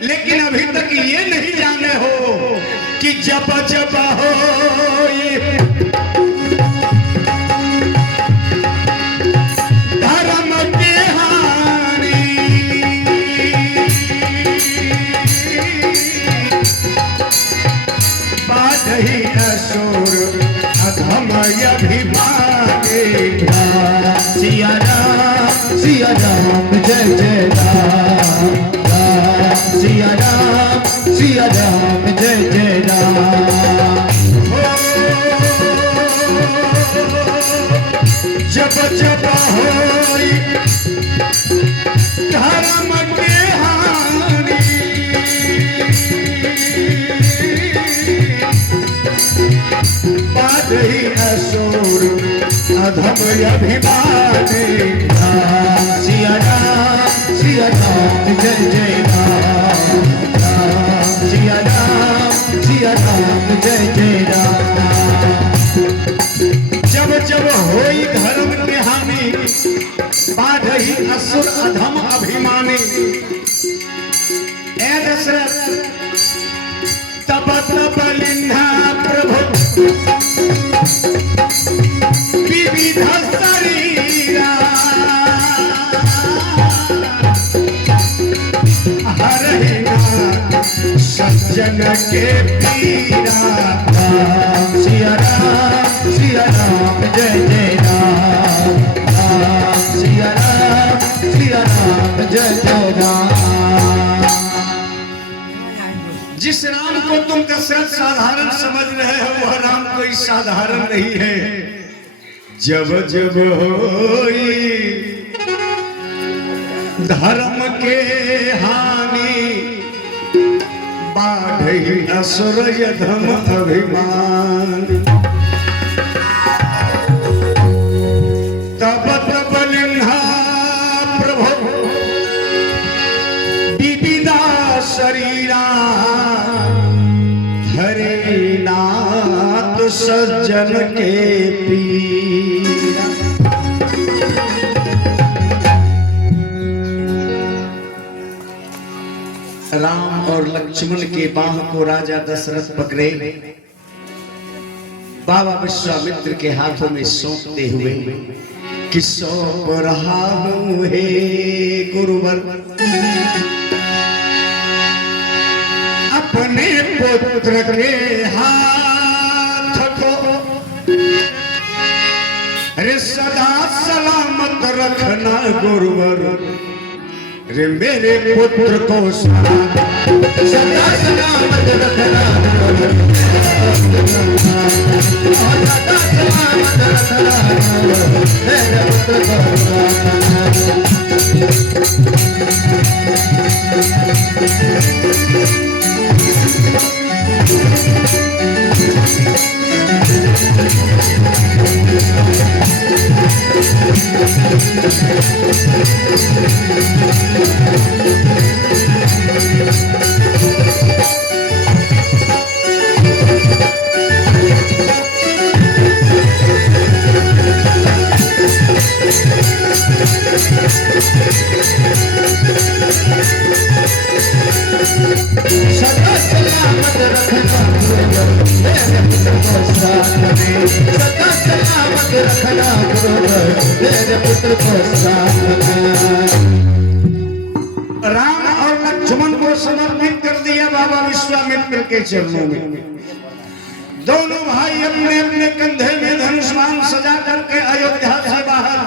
लेकिन अभी तक ये नहीं जाने हो कि जब जब हो धर्म के हानि, बाधही असुर अधम अभिमानी। सिया राम जय जय राम, सिया राम जय जय राम। जब जब होई धर्म के हानि, बाधही असुर अधम अभिमानी। सिया राम जय जय राम, सिया राम जय जय राम। जब जब होई धर्म के हानि, बाधही असुर अधम अभिमानी। ए दशरथ, तब तब लिन्हा प्रभु विविध शरीरा, हरहि नाथ सज्जन के पीरा। सिया राम जय जय राम, सिया राम जय जय राम। जिस राम को तुम दशरथ साधारण समझ रहे हो, वह राम कोई साधारण नहीं है। जब जब होई धर्म के हानि, ही असुर यधम अभिमान तब तब लिन्हा प्रभु विविधा शरीरा हरे नाथ सज्जन के पीरा। राम और लक्ष्मण के बाह को राजा दशरथ पकड़े बाबा विश्वामित्र के हाथों में सौंपते हुए कि सौंप रहा हूं हे गुरुवर अपने पुत्र के हाथ को रे सदा सलामत रखना गुरुवर रे मेरे पुत्र को सदा सलामत रखना सदा सलामत रखना मेरे पुत्र सदा सलामत रखना मेरे पुत्र को साथ में सदा सलामत रखना मेरे पुत्र को साथ में। राम और लक्ष्मण को समर्पित कर दिया बाबा विश्वामित्र के चरणों में। दोनों भाई अपने अपने कंधे में धनुष्मान सजा करके अयोध्या से बाहर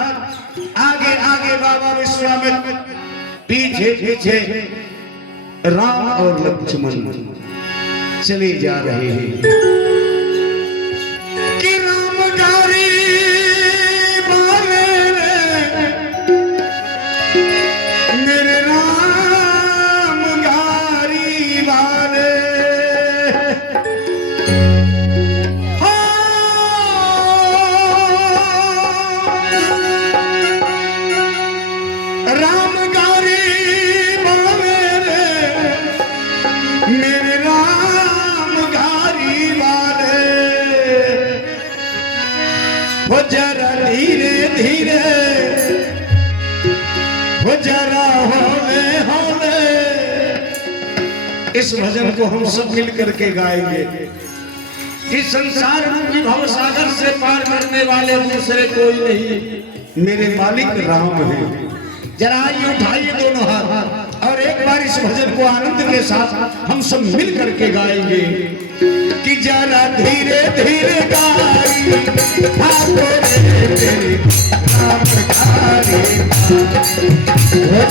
आगे आगे बाबा विश्वामित्र पीछे पीछे राम और लक्ष्मण चले जा रहे हैं कि राम गारी बाले मेरे राम गारी बाले राम गारी मेरे राम गारी वाले वो जरा धीरे धीरे वो जरा होले होले। इस भजन को हम सब मिल करके गाएंगे कि संसार रूपी भव सागर से पार करने वाले दूसरे कोई नहीं मेरे मालिक राम है। जरा आइए उठाइए दोनों हाथ और एक बार इस भजन को आनंद के साथ हम सब मिल करके गाएंगे कि जरा धीरे धीरे गाई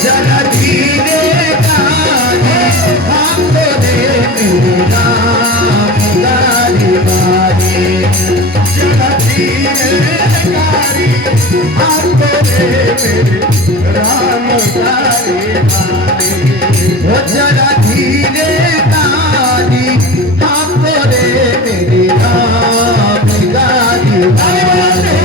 जरा धीरे गाई गारी बारी जरा धीरे गाई राम गारी बारी जरा धीरे गारी मेरी राम गारी बारी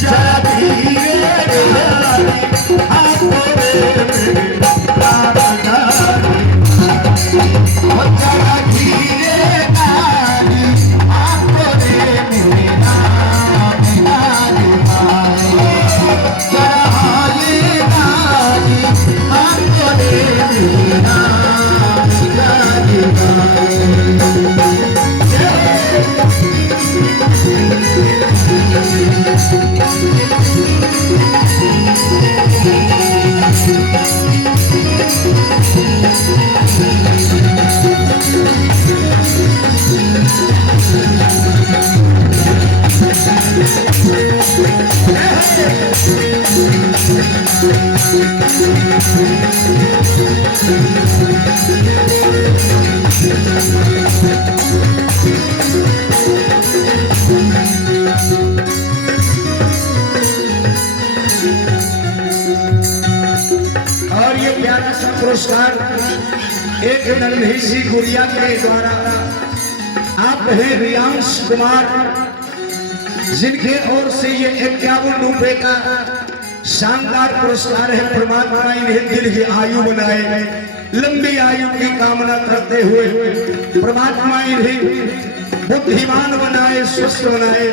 जरा और ये प्यारा सा पुरस्कार एक नन्ही सी गुड़िया के द्वारा आप हैं रियांश कुमार, जिनके ओर से ये 51 रुपए का शानदार पुरस्कार है। परमात्मा इन्हें दिल की आयु बनाए, लंबी आयु की कामना करते हुए परमात्मा इन्हें बुद्धिमान बनाए, स्वस्थ बनाए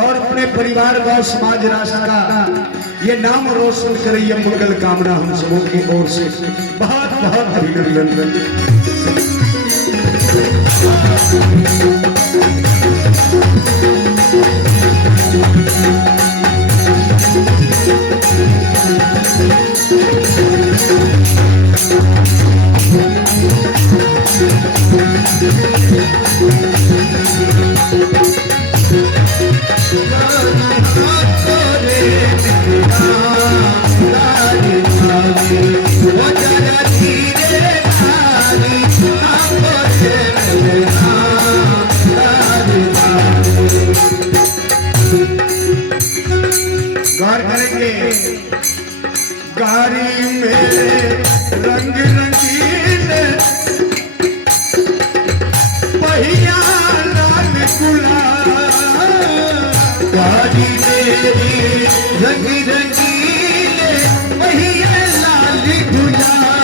और अपने परिवार और समाज राष्ट्र का ये नाम रोशन करे, ये मंगल कामना हम सबों की ओर से बहुत बहुत अभिनंदन। गौर करेंगे, गाड़ी में रंग रंगीले पहिया लाल गुलाल, गाड़ी मेरी रंग रंगीले पहिया लाल गुलाल।